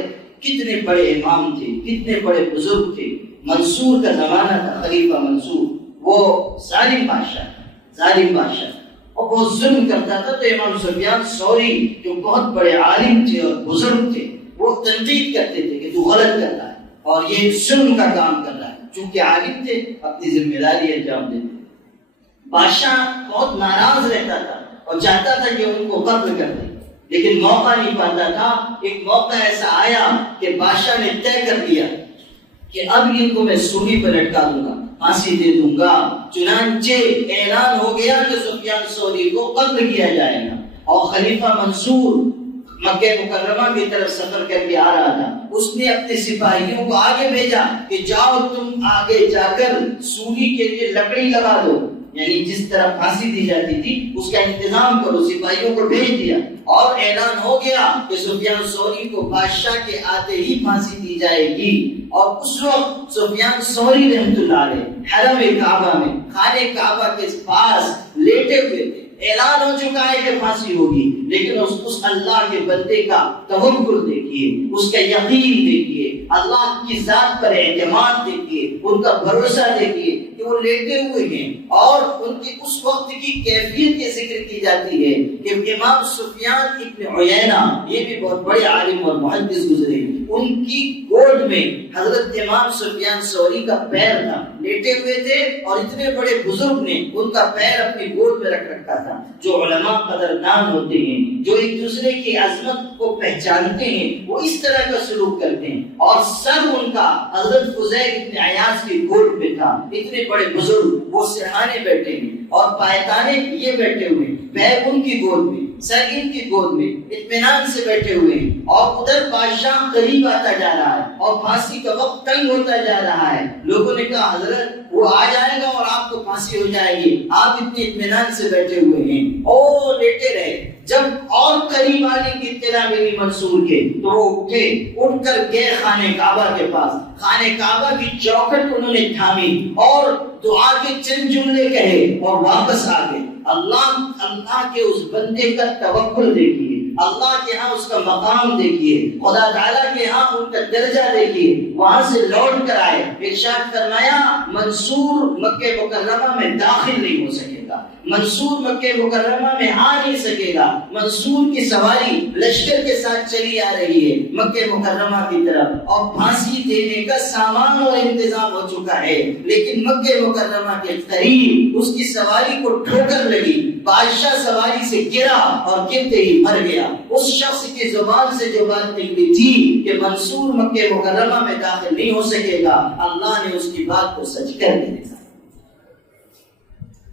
کتنے بڑے امام تھے، کتنے بڑے بزرگ تھے۔ منصور کا زمانہ تھا، خلیفہ منصور، وہ ظالم بادشاہ اور بہت ظلم کرتا تھا، تو امام سفیان ثوری جو بہت بڑے عالم تھے اور بزرگ تھے، وہ تنقید کرتے تھے کہ تو غلط کر رہا ہے اور یہ ظلم کا کام کر رہا ہے۔ چونکہ عالم تھے، اپنی ذمہ داری انجام دیتے۔ بادشاہ بہت ناراض رہتا تھا اور چاہتا تھا کہ ان کو قتل کر دے، لیکن موقع نہیں پاتا تھا۔ ایک موقع ایسا آیا کہ بادشاہ نے طے کر دیا کہ اب ان کو میں سولی پہ لٹکا دوں گا، پھانسی دے دوں گا۔ چنانچہ اعلان ہو گیا کہ سفیان ثوری کو قتل کیا جائے گا، اور خلیفہ منصور مکہ مکرمہ کی طرف سفر کر کے آ رہا تھا۔ اس نے اپنے سپاہیوں کو آگے بھیجا کہ جاؤ تم آگے جا کر سولی کے لیے لکڑی لگا دو، یعنی جس طرح پھانسی دی جاتی تھی اس کا انتظام کرو۔ سپاہیوں کو بھیج دیا اور اعلان ہو گیا کہ سفیان ثوری کو بادشاہ کے آتے ہی پھانسی دی جائے گی۔ اور اس وقت سفیان ثوری رحمۃ اللہ علیہ حرم کعبہ میں خانہ کعبہ کے پاس لیٹے ہوئے تھے۔ اعلان ہو چکا ہے کہ پھانسی ہوگی، لیکن اس اللہ کے بندے کا توکل دیکھیے، اس کا یقین دیکھیے، اللہ کی ذات پر اعتماد دیکھیے، ان کا بھروسہ دیکھیے کہ وہ لیٹے ہوئے ہیں۔ اور ان کی اس وقت کی کیفیت کے ذکر کی جاتی ہے کہ امام سفیان ابن عیینہ، یہ بھی بہت بڑے عالم اور محدث گزرے، ان کی گود میں حضرت امام سفیان ثوری کا پیر تھا، لیٹے ہوئے تھے اور اتنے بڑے بزرگ نے ان کا پیر اپنی گود میں رکھ رکھا تھا۔ جو علماء قدردان ہوتے ہیں، جو ایک دوسرے کی عظمت کو پہچانتے ہیں، وہ اس طرح کا سلوک کرتے ہیں۔ اور سر ان کا حضرت فضیل ابن عیاض کی گود میں تھا۔ اتنے بڑے بزرگ وہ سرہانے بیٹھے ہیں اور پایتانے یہ بیٹھے ہوئے ہیں، پیر ان کی گود میں، سر ان کی گود میں، اطمینان سے بیٹھے ہوئے ہیں۔ اور ادھر بادشاہ قریب آتا جا رہا ہے اور پھانسی کا وقت تنگ ہوتا جا رہا ہے۔ لوگوں نے کہا حضرت وہ آ جائے گا اور آپ کو پھانسی ہو جائے گی، آپ اتنے اطمینان سے بیٹھے ہوئے ہیں۔ اور لیٹے رہے۔ جب اور قریب آنے کی اطلاع ملی منصور کے تو وہ اٹھے، اٹھ کر گئے خانہ کعبہ کے پاس۔ خانہ کعبہ کی چوکھٹ انہوں نے تھامی اور دعا کے چند جملے کہے اور واپس آ گئے۔ اللہ کے اس بندے کا توکل دیکھیے، اللہ کے ہاں اس کا مقام دیکھیے، خدا تعالیٰ کے ہاں ان کا درجہ دیکھیے۔ وہاں سے لوٹ کر آئے، ارشاد فرمایا منصور مکہ مکرمہ میں داخل نہیں ہو سکے گا، منصور مکہ مکرمہ میں آ نہیں سکے گا۔ منصور کی سواری لشکر کے ساتھ چلی آ رہی ہے مکہ مکرمہ کی طرف، اور پھانسی دینے کا سامان اور انتظام ہو چکا ہے، لیکن مکہ مکرمہ کے قریب اس کی سواری کو ٹھوکر لگی، بادشاہ سواری سے گرا اور گرتے ہی مر گیا۔ اس شخص کی زبان سے جو بات نکلی تھی کہ منصور مکہ مکرمہ میں داخل نہیں ہو سکے گا، اللہ نے اس کی بات کو سچ کر دیا۔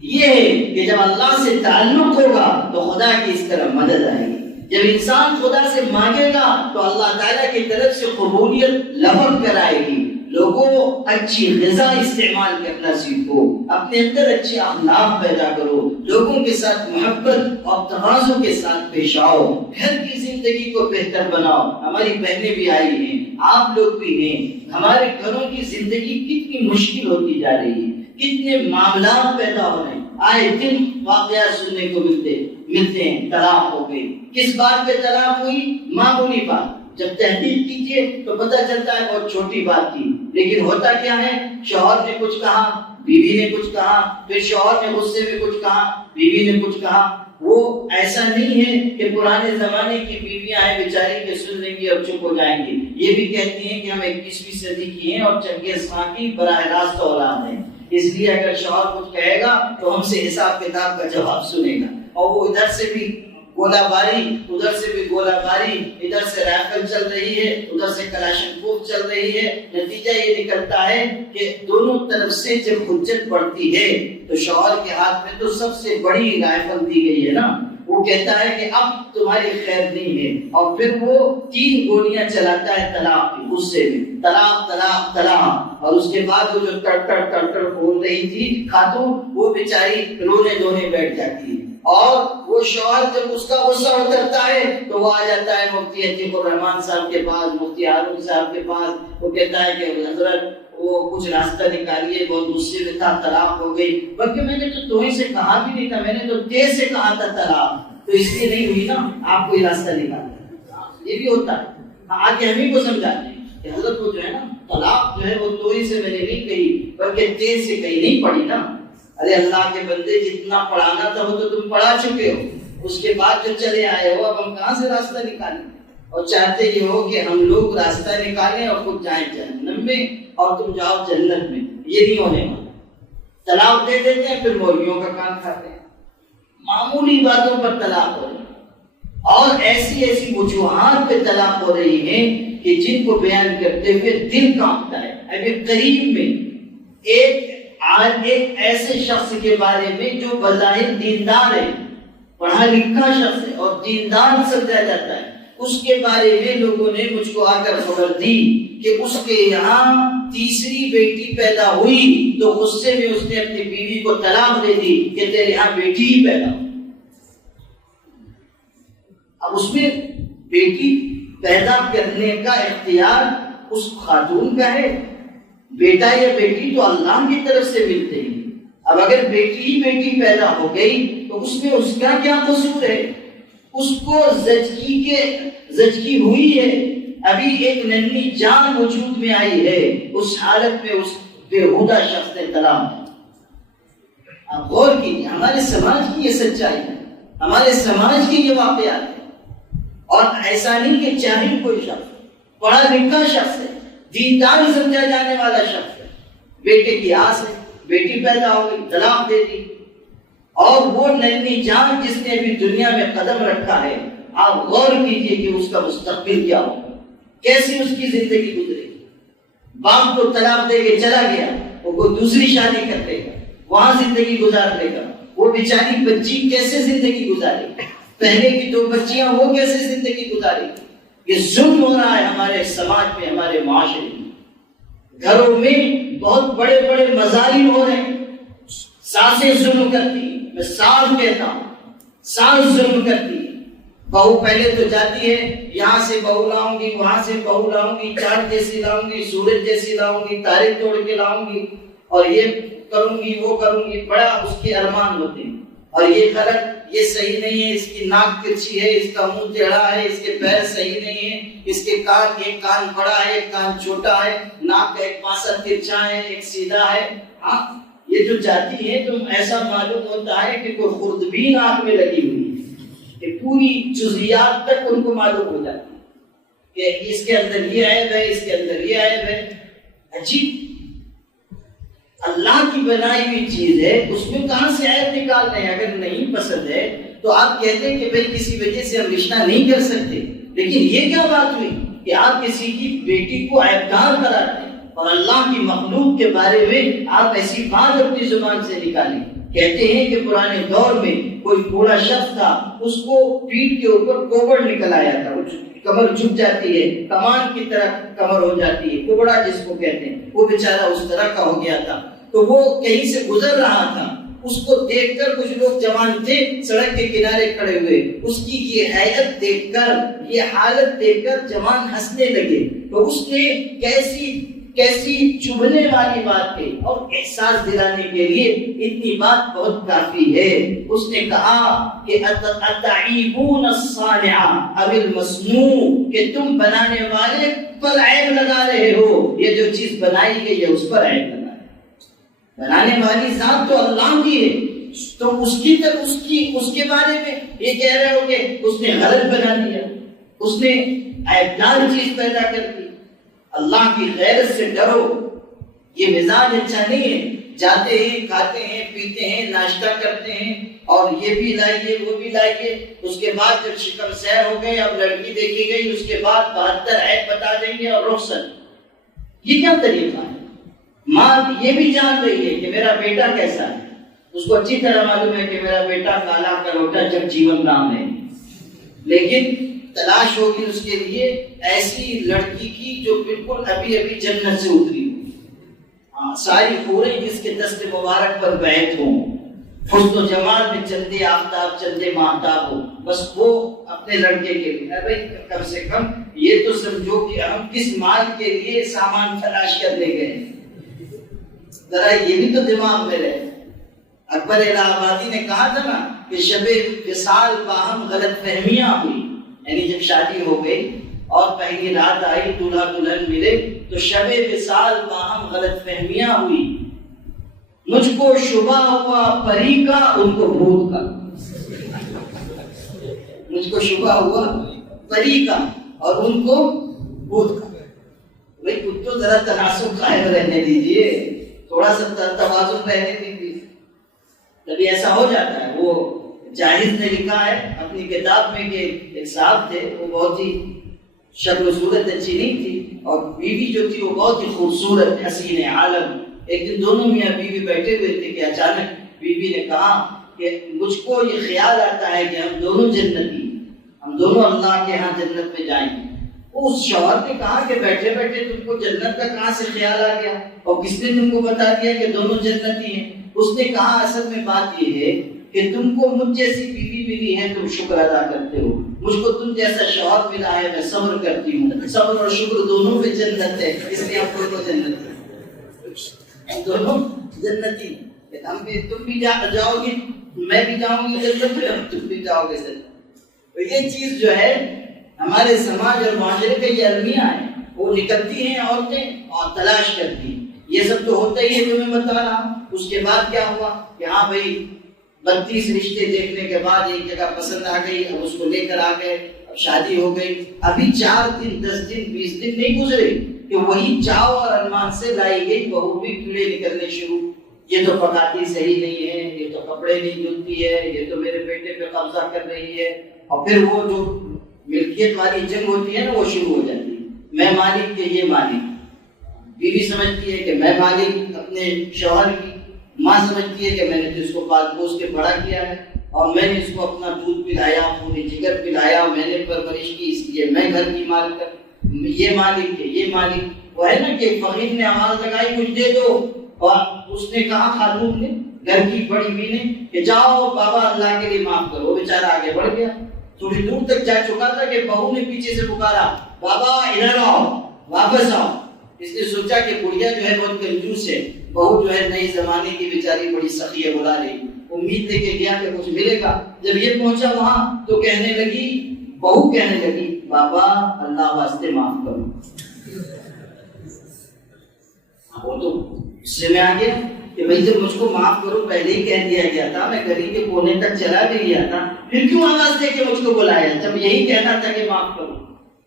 یہ ہے کہ جب اللہ سے تعلق ہوگا تو خدا کی اس طرح مدد آئے گی۔ جب انسان خدا سے مانگے گا تو اللہ تعالیٰ کی طرف سے قبولیت لبک کر آئے گی۔ لوگوں اچھی غذا استعمال کرنا سیکھو، اپنے اندر اچھے اخلاق پیدا کرو، لوگوں کے ساتھ محبت اور تواضع کے ساتھ پیش آؤ، گھر کی زندگی کو بہتر بناؤ۔ ہماری بہنیں بھی آئی ہیں، آپ لوگ بھی ہیں، ہمارے گھروں کی زندگی کتنی مشکل ہوتی جا رہی ہے، کتنے معاملات پیدا ہو رہے ہیں، آئے دن واقعات سننے کو ملتے ہیں۔ طلاق ہو گئی، کس بات پہ طلاق ہوئی؟ معمولی بات۔ جب تحقیق کیجئے تو پتہ چلتا ہے بہت چھوٹی بات تھی، لیکن ہوتا کیا ہے، شوہر نے کچھ کہا، بیوی نے کچھ کہا، پھر شوہر نے غصے میں کچھ کہا، بیوی نے کچھ کہا. وہ ایسا نہیں ہے کہ پرانے زمانے کی بیویاں ہیں بیچاری کے سن لیں گی اور چپ ہو جائیں گی. یہ بھی کہتی ہیں کہ ہم 21ویں صدی کی ہیں اور چنگیز خان کی براہ راست اولاد ہیں، اس لیے اگر شوہر کچھ کہے گا تو ہم سے حساب کتاب کا جواب سنے گا. اور وہ ادھر سے بھی گولہ باری، ادھر سے بھی گولہ باری، ادھر سے رائفل چل رہی ہے، ادھر سے کلاشنکوف چل رہی ہے. نتیجہ یہ نکلتا ہے کہ دونوں طرف سے جب حجت بڑھتی ہے تو شوہر کے ہاتھ میں تو سب سے بڑی رائفل دی گئی ہے نا. وہ کہتا ہے کہ اب تمہاری خیر نہیں ہے، اور پھر وہ 3 گولیاں چلاتا ہے طلاق کی غصے میں، طلاق طلاق طلاق. اور اس کے بعد وہ جو ٹڑ بول رہی تھی خاتون، وہ بیچاری رونے دھونے بیٹھ جاتی ہے. اور وہ شوہر جب اس کا غصہ اترتا ہے تو وہ آ جاتا ہے مفتی عتیق الرحمان صاحب کے پاس، مفتی ہارون صاحب کے پاس. وہ کہتا ہے کہ حضرت وہ کچھ راستہ نکالیے، بہت غصے میں تھا، طلاق ہو گئی. بلکہ میں نے تو تمہیں سے کہا بھی نہیں تھا، میں نے تو تیز سے کہا تھا طلاق، تو اس لیے نہیں ہوئی نا، آپ کوئی راستہ نکالنا. یہ بھی ہوتا ہے. آگے ہمیں کو سمجھاتے ہیں کہ حضرت وہ جو ہے نا طلاق جو ہے وہ توئی سے میں نے نہیں کہی بلکہ تیز سے کہی، نہیں پڑھی نا. ارے اللہ کے بندے، جتنا پڑھانا تھا وہ تو تم پڑھا چکے ہو، اس کے بعد جو چلے آئے ہو، اب ہم کہاں سے راستہ نکالیں؟ اور چاہتے یہ ہو کہ ہم لوگ راستہ نکالیں اور خود جائیں جہنم میں اور تم جاؤ جنت میں. یہ نہیں ہونے والا. طلاق دے دیتے ہیں پھر مولویوں کا کام کھاتے ہیں، معمولی باتوں پر طلاق ہو رہی ہے، اور ایسی ایسی وجوہات پہ طلاق ہو رہی ہیں کہ جن کو بیان کرتے ہوئے دل کانپتا ہے. ابھی قریب میں ایک ایسے شخص کے بارے میں جو بظاہر دیندار ہے، پڑھا لکھا شخص ہے اور دیندار سمجھا جاتا ہے، اس کے بارے میں لوگوں نے مجھ کو آ کر خبر دی کہ اس کے یہاں 3ری بیٹی پیدا ہوئی تو غصے میں اس نے اپنی بیوی کو طلاق دے دی کہ تیرے یہاں بیٹی ہی پیدا ہو. اب اس میں بیٹی پیدا کرنے کا اختیار اس خاتون کا ہے. بیٹا یا بیٹی تو اللہ کی طرف سے ملتے ہیں. اب اگر بیٹی ہی بیٹی پیدا ہو گئی تو اس میں اس کا کیا قصور ہے؟ اس کو زچگی ہوئی ہے، ابھی ایک ننھی جان وجود میں آئی ہے، اس حالت میں اس بےہودہ شخص نے طلاق دی. آپ غور کیجیے، ہمارے سماج کی یہ سچائی ہے، ہمارے سماج کی یہ واقعات ہے. اور ایسا نہیں کہ چاہے کوئی شخص پڑھا لکھا شخص ہے، دیندار سمجھا جانے والا شخص ہے، بیٹے کی آس ہے، بیٹی پیدا ہو گئی، طلاق دے دی. اور وہ ننھی جان جس نے ابھی دنیا میں قدم رکھا ہے، آپ غور کیجئے کہ اس کا مستقبل کیا ہوگا، کیسی اس کی زندگی گزرے گی. باپ کو طلاق دے کے چلا گیا، وہ کوئی دوسری شادی کر لے گا، وہاں زندگی گزار لے گا. وہ بیچاری بچی کیسے زندگی گزارے گی؟ پہلے کی 2 بچیاں وہ کیسے زندگی گزارے گی؟ یہ ظلم ہو رہا ہے ہمارے سماج میں، ہمارے معاشرے میں. گھروں میں بہت بڑے بڑے مظالم ہو رہے ہیں. ساسیں ظلم کرتی ہیں، میں صاف کہتا ہوں، ساس ظلم کرتی ہے. بہو پہلے تو جاتی ہے، یہاں سے بہو لاؤں گی، وہاں سے بہو لاؤں گی، چاند جیسی لاؤں گی، سورج جیسی لاؤں گی، تارے توڑ کے لاؤں گی، اور یہ کروں گی وہ کروں گی، بڑا اس کے ارمان ہوتے ہیں. اور یہ غلط، یہ صحیح نہیں ہے، اس کی ناک ترچھی ہے، اس کا منہ ٹیڑھا ہے، اس کے پیر صحیح نہیں ہے، اس کے کان، ایک کان بڑا ہے ایک کان چھوٹا ہے، ناک کا ایک پاسا ترچھا ہے ایک سیدھا ہے. ہاں، یہ جو جاتی ہے تو ایسا معلوم ہوتا ہے کہ کوئی خوردبین آنکھ میں لگی ہوئی ہے، کہ پوری جزئیات تک ان کو معلوم ہو جاتی ہے کہ اس کے اندر یہ عیب ہے، اس کے اندر یہ عیب ہے. عجیب، اللہ کی بنائی ہوئی چیز ہے، اس میں کہاں سے عیب نکال رہے ہیں؟ اگر نہیں پسند ہے تو آپ کہتے ہیں کہ بھئی کسی وجہ سے ہم رشتہ نہیں کر سکتے. لیکن یہ کیا بات ہوئی کہ آپ کسی کی بیٹی کو عیبدار قرار دیں اور اللہ کی مخلوق کے بارے میں آپ ایسی بات اپنی زبان سے نکالیں؟ کہتے ہیں کہ پرانے دور میں کوئی بوڑھا شخص تھا، اس کو پیٹھ کے اوپر کوبڑ نکل آیا تھا، کمر جھک جاتی ہے، کمان کی طرح کمر ہو جاتی ہے، کوبڑا جس کو کہتے ہیں، وہ بیچارہ اس طرح کا ہو گیا تھا. تو وہ کہیں سے گزر رہا تھا، اس کو دیکھ کر کچھ لوگ جوان تھے سڑک کے کنارے کھڑے ہوئے، اس کی یہ حیرت دیکھ کر، یہ حالت دیکھ کر جوان ہنسنے لگے. تو اس نے کیسی چبھنے والی بات کہی، اور احساس دلانے کے لیے اتنی بات بہت کافی ہے. اس نے کہا کہ اتعیبون الصانع اب المصنوع، کہ تم بنانے والے پر عیب لگا رہے ہو، یہ جو چیز بنائی گئی ہے اس پر عیب لگا. بنانے والی ذات تو اللہ کی ہے، تو اس کے بارے میں یہ کہہ رہے ہو کہ اس نے غلط بنا دیا، اس نے عیبدار چیز پیدا کر دی۔ اللہ کی غیرت سے ڈرو، یہ مزاج اچھا نہیں ہے۔ جاتے ہیں، کھاتے ہیں، پیتے ہیں، ناشتہ کرتے ہیں اور یہ بھی لائیے وہ بھی لائیے، اس کے بعد جب شکم سیر ہو گئے، اب لڑکی دیکھی گئی، اس کے بعد 72 عیب بتا دیں گے اور رخصت۔ یہ کیا طریقہ ہے؟ ماں یہ بھی جان رہی ہے کہ میرا بیٹا کیسا ہے، اس کو اچھی طرح معلوم ہے کہ میرا بیٹا کالا کروٹا جب جیون رام ہے، لیکن تلاش ہوگی اس کے لیے ایسی لڑکی کی جو بالکل ابھی جنت سے اتری ہو، ساری حوریں جس کے دست مبارک پر بیعت ہوں، حسن و جمال میں چندے آفتاب چندے ماہتاب ہو، بس وہ اپنے لڑکے کے لیے۔ بھائی کم سے کم یہ تو سمجھو کہ ہم کس مال کے لیے سامان تلاش کرنے گئے، ذرا یہ بھی تو دماغ میں رہے۔ اکبر الہ آبادی نے کہا تھا نا کہ شب وصال باہم غلط فہمیاں ہوئی، یعنی جب شادی ہو گئی اور پہلی رات آئی، دولہا دلہن ملے، تو شب وصال باہم غلط فہمیاں ہوئی، مجھ کو شبہ ہوا پری کا ان کو بھوت کا، مجھ کو شبہ ہوا پری کا اور ان کو بھوت کا۔ بھائی کچھ تو ذرا تناسب قائم رہنے دیجیے، تھوڑا سا توازن رہنے دیجیے، کبھی ایسا ہو جاتا ہے۔ وہ جاہز نے لکھا ہے اپنی کتاب میں کہ ایک صاحب تھے، وہ بہت ہی شکل و صورت اچھی نہیں تھی اور بیوی جو تھی وہ بہت ہی خوبصورت حسین عالم۔ ایک دن دونوں میاں بیوی بیٹھے ہوئے تھے کہ اچانک بیوی نے کہا کہ مجھ کو یہ خیال آتا ہے کہ ہم دونوں جنتی، ہم دونوں اللہ کے ہاں جنت میں جائیں گے۔ اس شوہر نے کہا کہ بیٹھے بیٹھے تم کو جنت کا کہاں سے خیال آ گیا اور کس نے تم کو بتا دیا کہ دونوں جنتی ہیں؟ اس نے کہا اصل میں بات یہ ہے کہ تم کو مجھ جیسی بیوی ملی ہے، تم شکر ادا کرتے ہو، مجھ کو تم جیسا شوہر ملا ہے، میں صبر کرتی ہوں، صبر اور شکر دونوں پہ جنت ہے، اس لیے ہم دونوں جنت ہے، دونوں جنتی۔ ہم بھی تم بھی جاؤ گی، میں بھی جاؤں گی جنت میں، تم بھی جاؤ گے جنت۔ تو یہ چیز جو ہے ہمارے سماج اور معاشرے کے یہ المیہ ہیں، وہ نکلتی ہیں عورتیں اور تلاش کرتی ہیں۔ یہ سب تو ہوتا ہی ہے جو میں بتا رہا ہوں۔ اس کے بعد کیا ہوا کہ ہاں بھائی 32 رشتے دیکھنے کے بعد ایک جگہ پسند آ گئی، اب اس کو لے کر آ گئے، اب شادی ہو گئی، ابھی 4 دن 10 دن 20 دن نہیں گزرے کہ وہی چاؤ اور ارمان سے لائی گئی بہو بھی کیڑے نکلنے شروع، یہ تو پکاتی صحیح نہیں ہے، یہ تو کپڑے نہیں دھلتی ہے، یہ تو میرے بیٹے پہ قبضہ کر رہی ہے، اور پھر وہ جو ملکیت والی جنگ ہوتی ہے نا وہ شروع ہو جاتی ہے، میں مالک کہ یہ مالک۔ بیوی سمجھتی ہے کہ میں مالک اپنے شوہر کی، ماں سمجھتی ہے کہ میں نے تو اس کو پال پوس کے بڑا کیا ہے اور میں نے اس کو اپنا دودھ پلایا، پوری جگر پلایا، میں نے پرورش کی، اس لیے میں گھر کی مالک، یہ مالک ہے یہ مالک۔ وہ ہے نا کہ فقیر نے آواز لگائی کچھ دے دو، اور اس نے کہا خاتون نے، گھر کی بڑی بھی نے کہ جاؤ بابا اللہ کے لیے معاف کرو۔ وہ بیچارہ آگے بڑھ گیا، تھوڑی دور تک جا چکا تھا کہ بہو نے پیچھے سے پکارا بابا ادھر آؤ واپس آؤ۔ اس نے سوچا کہ بڑھیا جو ہے بہت کنجوس ہے، بہو جو ہے نئی زمانے کی بیچاری بڑی سخی ہے، بلا رہی، امید لے کے گیا کہ کچھ ملے گا۔ جب یہ پہنچا وہاں تو کہنے لگی، بہو کہنے لگی بابا اللہ واسطے معاف کرو۔ وہ تو غصے میں آ گیا کہ بھائی جب مجھ کو معاف کرو پہلے ہی کہہ دیا گیا تھا، میں گلی کے کونے تک چلا بھی گیا تھا، پھر کیوں آواز دے کے مجھ کو بلایا جب یہی کہنا تھا کہ معاف کرو؟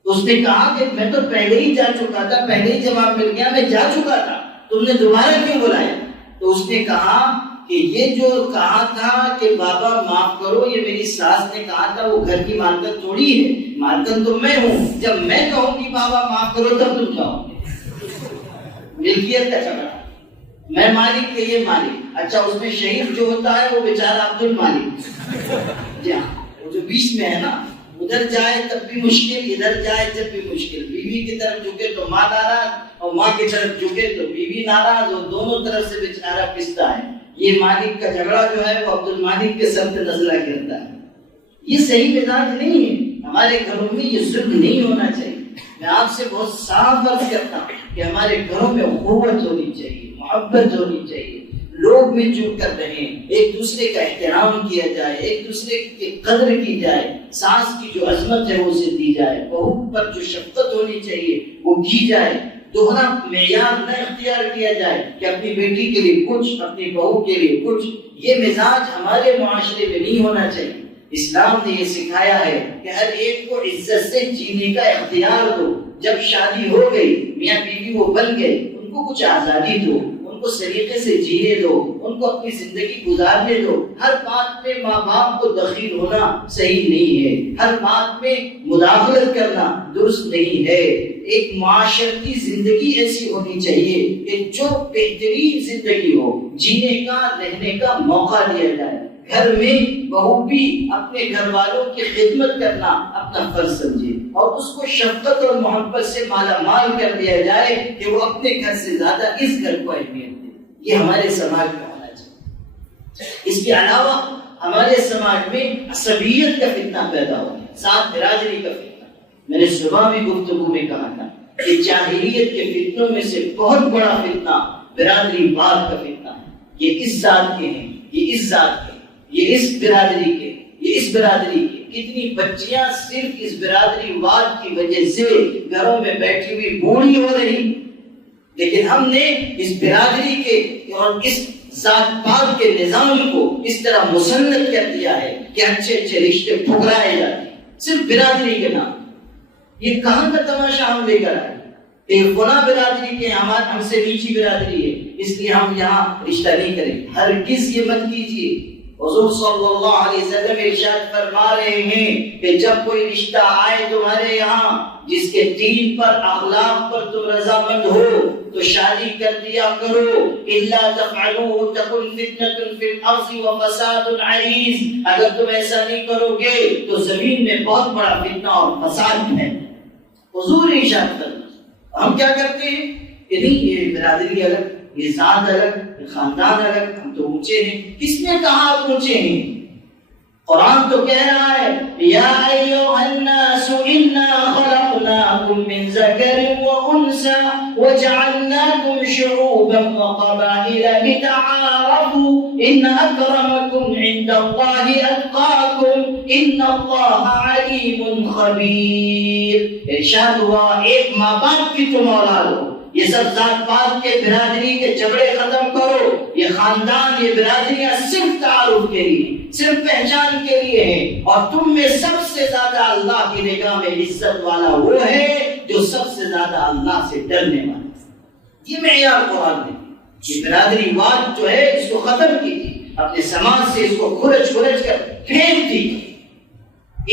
تو اس نے کہا کہ میں تو پہلے ہی جا چکا تھا، پہلے ہی جواب مل گیا، میں جا چکا تھا، تم نے دوبارہ کیوں بلایا؟ تو اس نے کہا کہ یہ جو کہا تھا کہ بابا معاف کرو، یہ میری ساس نے کہا تھا، وہ گھر کی مالکن تھوڑی ہے، مالکن تو میں ہوں، جب میں کہوں گی بابا معاف کرو تب تم جاؤ گے۔ ملکیت کا جھگڑا، میں مالک کہ یہ مالک۔ اچھا اس میں شہید جو ہوتا ہے وہ بیچارہ عبد المالک، جی ہاں، وہ جو بیچ میں ہے نا، ادھر جائے تب بھی مشکل، ادھر جائے جب بھی مشکل، بیوی کی طرف جھکے تو ماں ناراض اور ماں کی طرف جھکے تو بیوی ناراض، اور دونوں طرف سے بیچارہ پستا ہے۔ یہ مالک کا جھگڑا جو ہے وہ عبد المالک کے سر پہ نزلہ گرتا ہے۔ یہ صحیح مزاج نہیں ہے، ہمارے گھروں میں یہ ظلم نہیں ہونا چاہیے۔ میں آپ سے بہت صاف عرض کرتا ہوں کہ ہمارے گھروں میں اخوت ہونی چاہیے، محبت ہونی چاہیے، لوگ مل جل کر رہیں، ایک دوسرے کا احترام کیا جائے، ایک دوسرے کی قدر کی جائے، ساس کی جو عظمت ہے وہ اسے دی جائے، بہو پر جو شفقت ہونی چاہیے وہ کی جائے، دوہرا معیار نہ اختیار کیا جائے کہ اپنی بیٹی کے لیے کچھ، اپنی بہو کے لیے کچھ. یہ مزاج ہمارے معاشرے میں نہیں ہونا چاہیے. اسلام نے یہ سکھایا ہے کہ ہر ایک کو عزت سے جینے کا اختیار دو. جب شادی ہو گئی، میاں بیوی وہ بن گئے، ان کو کچھ آزادی دو، ان کو سلیقے سے جینے دو، ان کو اپنی زندگی گزارنے دو. ہر بات میں ماں باپ کو دخیل ہونا صحیح نہیں ہے، ہر بات میں مداخلت کرنا درست نہیں ہے. ایک معاشرتی زندگی ایسی ہونی چاہیے کہ جو بہترین زندگی ہو، جینے کا، رہنے کا موقع دیا جائے. گھر میں بہو بھی اپنے گھر والوں کی خدمت کرنا اپنا فرض سمجھے اور اس کو شفقت اور محبت سے مالا مال کر دیا جائے کہ وہ اپنے گھر سے زیادہ اس گھر کو اہمیت دے. یہ ہمارے سماج میں ہونا چاہیے. اس کے علاوہ ہمارے سماج میں عصبیت کا فتنہ پیدا ہو گیا، ساتھ برادری کا فتنہ. میں نے صبح بھی گفتگو میں کہا تھا کہ جاہلیت کے فتنوں میں سے بہت بڑا فتنہ برادری واد کا فتنہ ہے. یہ اس ذات کے ہیں، یہ اس ذات کے، یہ اس برادری کے، یہ اس برادری کے. کتنی بچیاں صرف اس برادری واد کی وجہ سے گھروں میں بیٹھی ہوئی بوڑھی ہو رہی. لیکن ہم نے اس برادری کے اور اس ذات پات کے نظام کو اس طرح مسلط کر دیا ہے کہ اچھے اچھے رشتے ٹھکرائے جاتے ہیں صرف برادری کے نام. یہ کہاں کا تماشا ہم لے کر آئے کہ فلاں برادری کے ہم سے نیچی برادری ہے اس لیے ہم یہاں رشتہ نہیں کریں. ہرگز یہ مت کیجیے. حضور صلی اللہ علیہ وسلم ارشاد فرما رہے ہیں کہ جب کوئی رشتہ آئے تمہارے یہاں جس کے دین پر، اخلاق پر تم رضامند ہو تو شادی کر دیا کرو. الا تفعلوا تكن فتنة في الارض وفساد عريض. اگر تم ایسا نہیں کرو گے تو زمین میں بہت بڑا فتنہ اور فساد ہے. حضور ارشاد فرما. ہم کیا کرتے ہیں کہ نہیں، یہ برادری الگ، یہ ذات الگ، یہ خاندان الگ، ہم تو اونچے ہیں. کس نے کہا آپ اونچے ہیں؟ قرآن تو کہہ رہا ہے یا ایھا الناس انا خلقناکم من ذکر وانثى وجعلناکم شعوبا وقبائل لتعارفوا ان اکرمکم عند اللہ اتقاکم ان اللہ علیم خبیر. ارشاد ہوا ایک ماں باپ کی تم اولاد ہو. یہ سب ذات پات کے برادری کے جھگڑے ختم کرو. یہ خاندان، یہ برادریاں صرف تعارف کے لیے، صرف پہچان کے لیے ہیں. اور تم میں سب سے زیادہ اللہ کی نگاہ میں عزت والا وہ ہے جو سب سے زیادہ اللہ سے ڈرنے والا ہے. یہ معیار قرآن نے. یہ برادری واد جو ہے اس کو ختم کیجیے. اپنے سماج سے اس کو کھرچ کر پھینک دیجیے.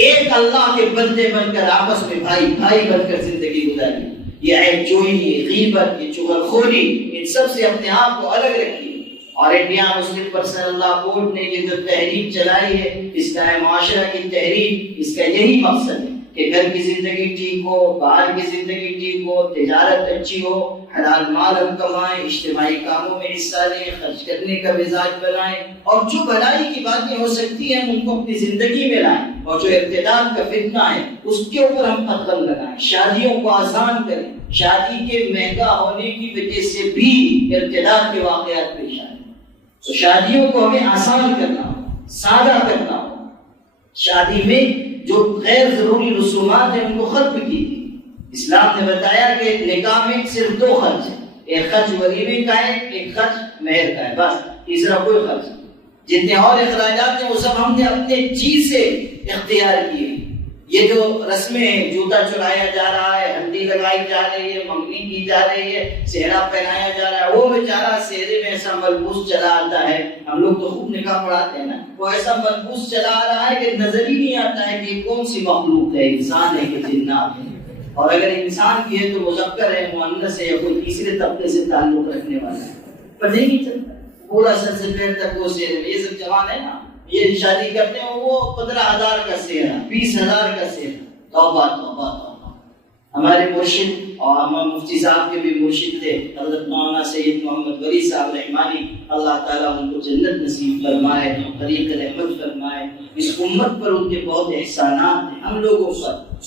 ایک اللہ کے بندے بن کر آپس میں بھائی بھائی بن کر زندگی گزاریے. یہ عیب جوئی، یہ غیبت، یہ چغلخوری، ان سب سے اپنے آپ کو الگ رکھیے. اور انڈیا مسلم پرسنل لا بورڈ نے یہ جو تحریک چلائی ہے، اصلاح معاشرہ کی تحریک، اس کا یہی مقصد ہے کہ گھر کی زندگی ٹھیک ہو، باہر کی زندگی ٹھیک ہو، تجارت اچھی ہو، حلال مال ہم کمائیں، اجتماعی کاموں میں حصہ لیں، خرچ کرنے کا مزاج بنائیں، اور جو بھلائی کی باتیں ہو سکتی ہیں ہم ان کو اپنی زندگی میں لائیں. اور جو ارتداد کا فتنہ ہے اس کے اوپر ہم قدم لگائیں. شادیوں کو آسان کریں. شادی کے مہنگا ہونے کی وجہ سے بھی ارتداد کے واقعات پیش آئے. تو شادیوں کو ہمیں آسان کرنا ہو، سادہ کرنا ہو. شادی میں جو غیر ضروری رسومات ہیں ان کو ختم کیجیے. اسلام نے بتایا کہ نکاح میں صرف 2 خرچ ہیں، ایک خرچ ولیمے کا ہے، ایک خرچ مہر کا ہے، بس تیسرا کوئی خرچ نہیں. جتنے اور اخراجات ہیں وہ سب ہم نے اپنے جی سے اختیار کیے. یہ جو رسمیں ہیں، جوتا چڑھایا جا رہا ہے، ہلدی لگائی جا رہی ہے، منگنی کی جا رہی ہے، سہرا پہنایا جا رہا ہے، وہ بیچارہ سہرے میں ایسا ملبوس چلا آتا ہے. ہم لوگ تو خوب نکاح پڑھاتے ہیں نا، وہ ایسا ملبوس چلا آ رہا ہے کہ نظر ہی نہیں آتا ہے کہ کون سی مخلوق ہے، انسان ہے کہ جنات ہے. اور اگر انسان کی ہے تو مذکر ہے، مؤنث ہے، یا کوئی تیسرے طبقے سے تعلق رکھنے والا ہے، پتہ ہی نہیں چلتا. پورا سر سے پیر تک وہ سہرے میں. یہ سب جوان ہے نا، یہ شادی کرتے ہیں وہ 15,000 کا سہرا، 20,000 کا سہرا. توبہ توبہ توبہ. ہمارے مرشد اور امام مفتی صاحب کے بھی مرشد تھے حضرت مولانا سید محمد ولی صاحب رحمانی، اللہ تعالیٰ ان کو جنت نصیب فرمائے، طریق رحمت فرمائے. اس امت پر ان کے بہت احسانات ہیں، ہم لوگوں پر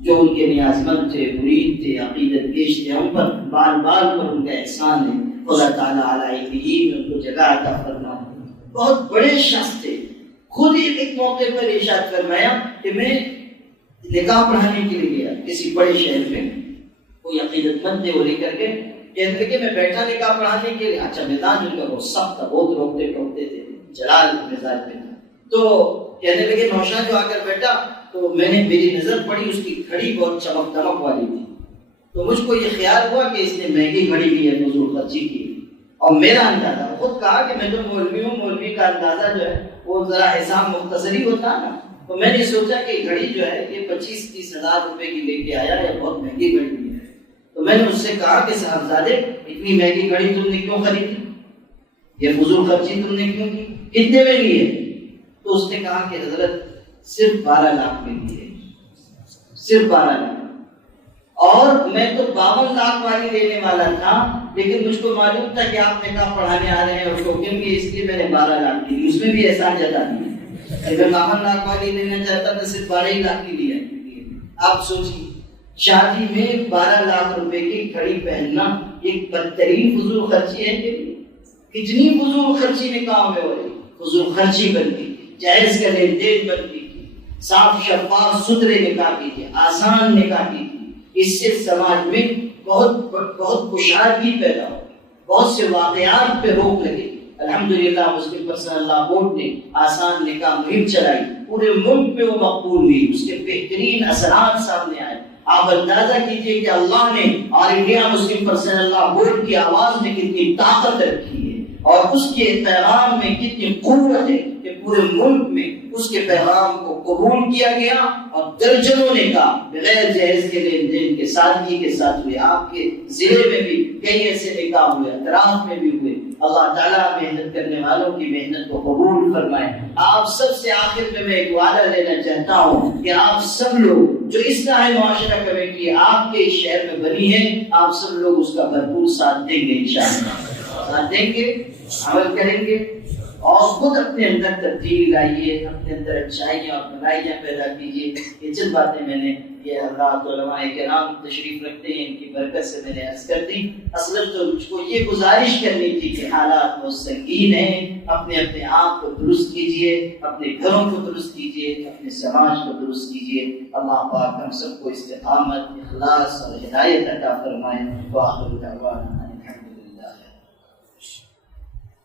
جو ان کے نیازمند تھے، مرید تھے، عقیدت پیش تھے، ہم پر بار بار پر ان کا احسان ہے. اللہ تعالیٰ علیہ میں ان کو جگہ عطا فرمائے. بہت بڑے شخص تھے. خود ہی ایک موقع پر ارشاد فرمایا کہ میں نکاح پڑھانے کے لیے گیا کسی بڑے شہر میں. کوئی عقیدت مند تھے وہ لے کر کے کہنے لگے میں بیٹھا نکاح پڑھانے کے لیے. اچھا میدان ان کا بہت سخت تھا, بہت روکتے ٹوکتے تھے, جلال مزاج پہ تھا. تو کہنے لگے نوشاد جو آ کر بیٹھا تو میں نے میری نظر پڑی, اس کی گھڑی بہت چمک دمک والی تھی. تو مجھ کو یہ خیال ہوا کہ اس نے مہنگی گھڑی لی ہے فضول خرچی کی. اور میرا اندازہ خود کہا کہ میں تو مولوی ہوں, مولوی کا اندازہ جو ہے وہ ذرا حساب مختصر ہی ہوتا ہے نا. تو میں نے سوچا کہ گھڑی جو ہے یہ 25-30 ہزار روپے کی لے کے آیا ہے, بہت مہنگی گھڑی لی ہے. تو میں نے اس سے کہا کہ صاحبزادے اتنی مہنگی گھڑی تم نے کیوں خریدی, یہ فضول خرچی تم نے کیوں کی, کتنے میں لی ہے؟ تو اس نے کہا کہ حضرت صرف 12 لاکھ میں لی ہے, صرف 12 لاکھ. اور میں تو 52 لاکھ والی لینے والا تھا, لیکن مجھ کو معلوم تھا کہ آپ نکاح پڑھانے آ رہے ہیں اور ٹوکن کی, اس لیے میں نے 12 لاکھ کی لی. اس میں بھی احسان جتا دی. اگر 52 لاکھ والی لینا چاہتا تو صرف 12 ہی لاکھ کی لی ہے. آپ سوچیے شادی میں 12 لاکھ روپے کی گھڑی پہننا ایک بدترین فضول خرچی ہے. کتنی فضول خرچی نکاح میں ہو رہی, فضول خرچی بنتی, جائز کا لین دین بنتی, صاف شفاف ستھرے نکاح کیجیے, آسان نکاح کیجیے. اس سے سماج میں بہت کشادگی پیدا ہو, بہت سے واقعات پہ روک لگے. الحمدللہ مسلم پرسنل لا بورڈ نے آسان نکاح مہم چلائی, پورے ملک میں وہ مقبول ہوئی, اس کے بہترین اثرات سامنے آئے. آپ اندازہ کیجئے کہ اللہ نے آل انڈیا مسلم پرسنل لا بورڈ کی آواز میں کتنی طاقت رکھی ہے اور اس کے پیغام میں کتنی قوت ہے کہ پورے ملک میں اس کے پیغام کو قبول کیا گیا اور درجنوں نے کہا بغیر جہیز کے لین دین کے سادگی کے ساتھ ہوئے. آپ کے ضلع میں بھی کئی ایسے نکاح ہوئے, اطراف میں بھی ہوئے. اللہ تعالیٰ محنت کرنے والوں کی محنت کو قبول فرمائے. آپ سب سے آخر میں ایک وعدہ لینا چاہتا ہوں کہ آپ سب لوگ جو اصلاح معاشرہ کمیٹی آپ کے شہر میں بنی ہے, آپ سب لوگ اس کا بھرپور ساتھ دیں گے انشاءاللہ, ساتھ دیں گے, عمل کریں گے اور خود اپنے اندر تبدیلی لائیے, اپنے اندر اچھائیاں اور بھلائیاں پیدا کیجیے. یہ چند باتیں میں نے یہ حضرات علماء کرام تشریف رکھتے ہیں ان کی برکت سے میں نے عرض کر دی. اصل تو مجھ کو یہ گزارش کرنی تھی کہ حالات بہت سنگین ہیں, اپنے آپ کو درست کیجیے, اپنے گھروں کو درست کیجیے, اپنے سماج کو درست کیجیے. اللہ پاک ہم سب کو استقامت, اخلاص اور ہدایت عطا فرمائے. وآخر دعوانا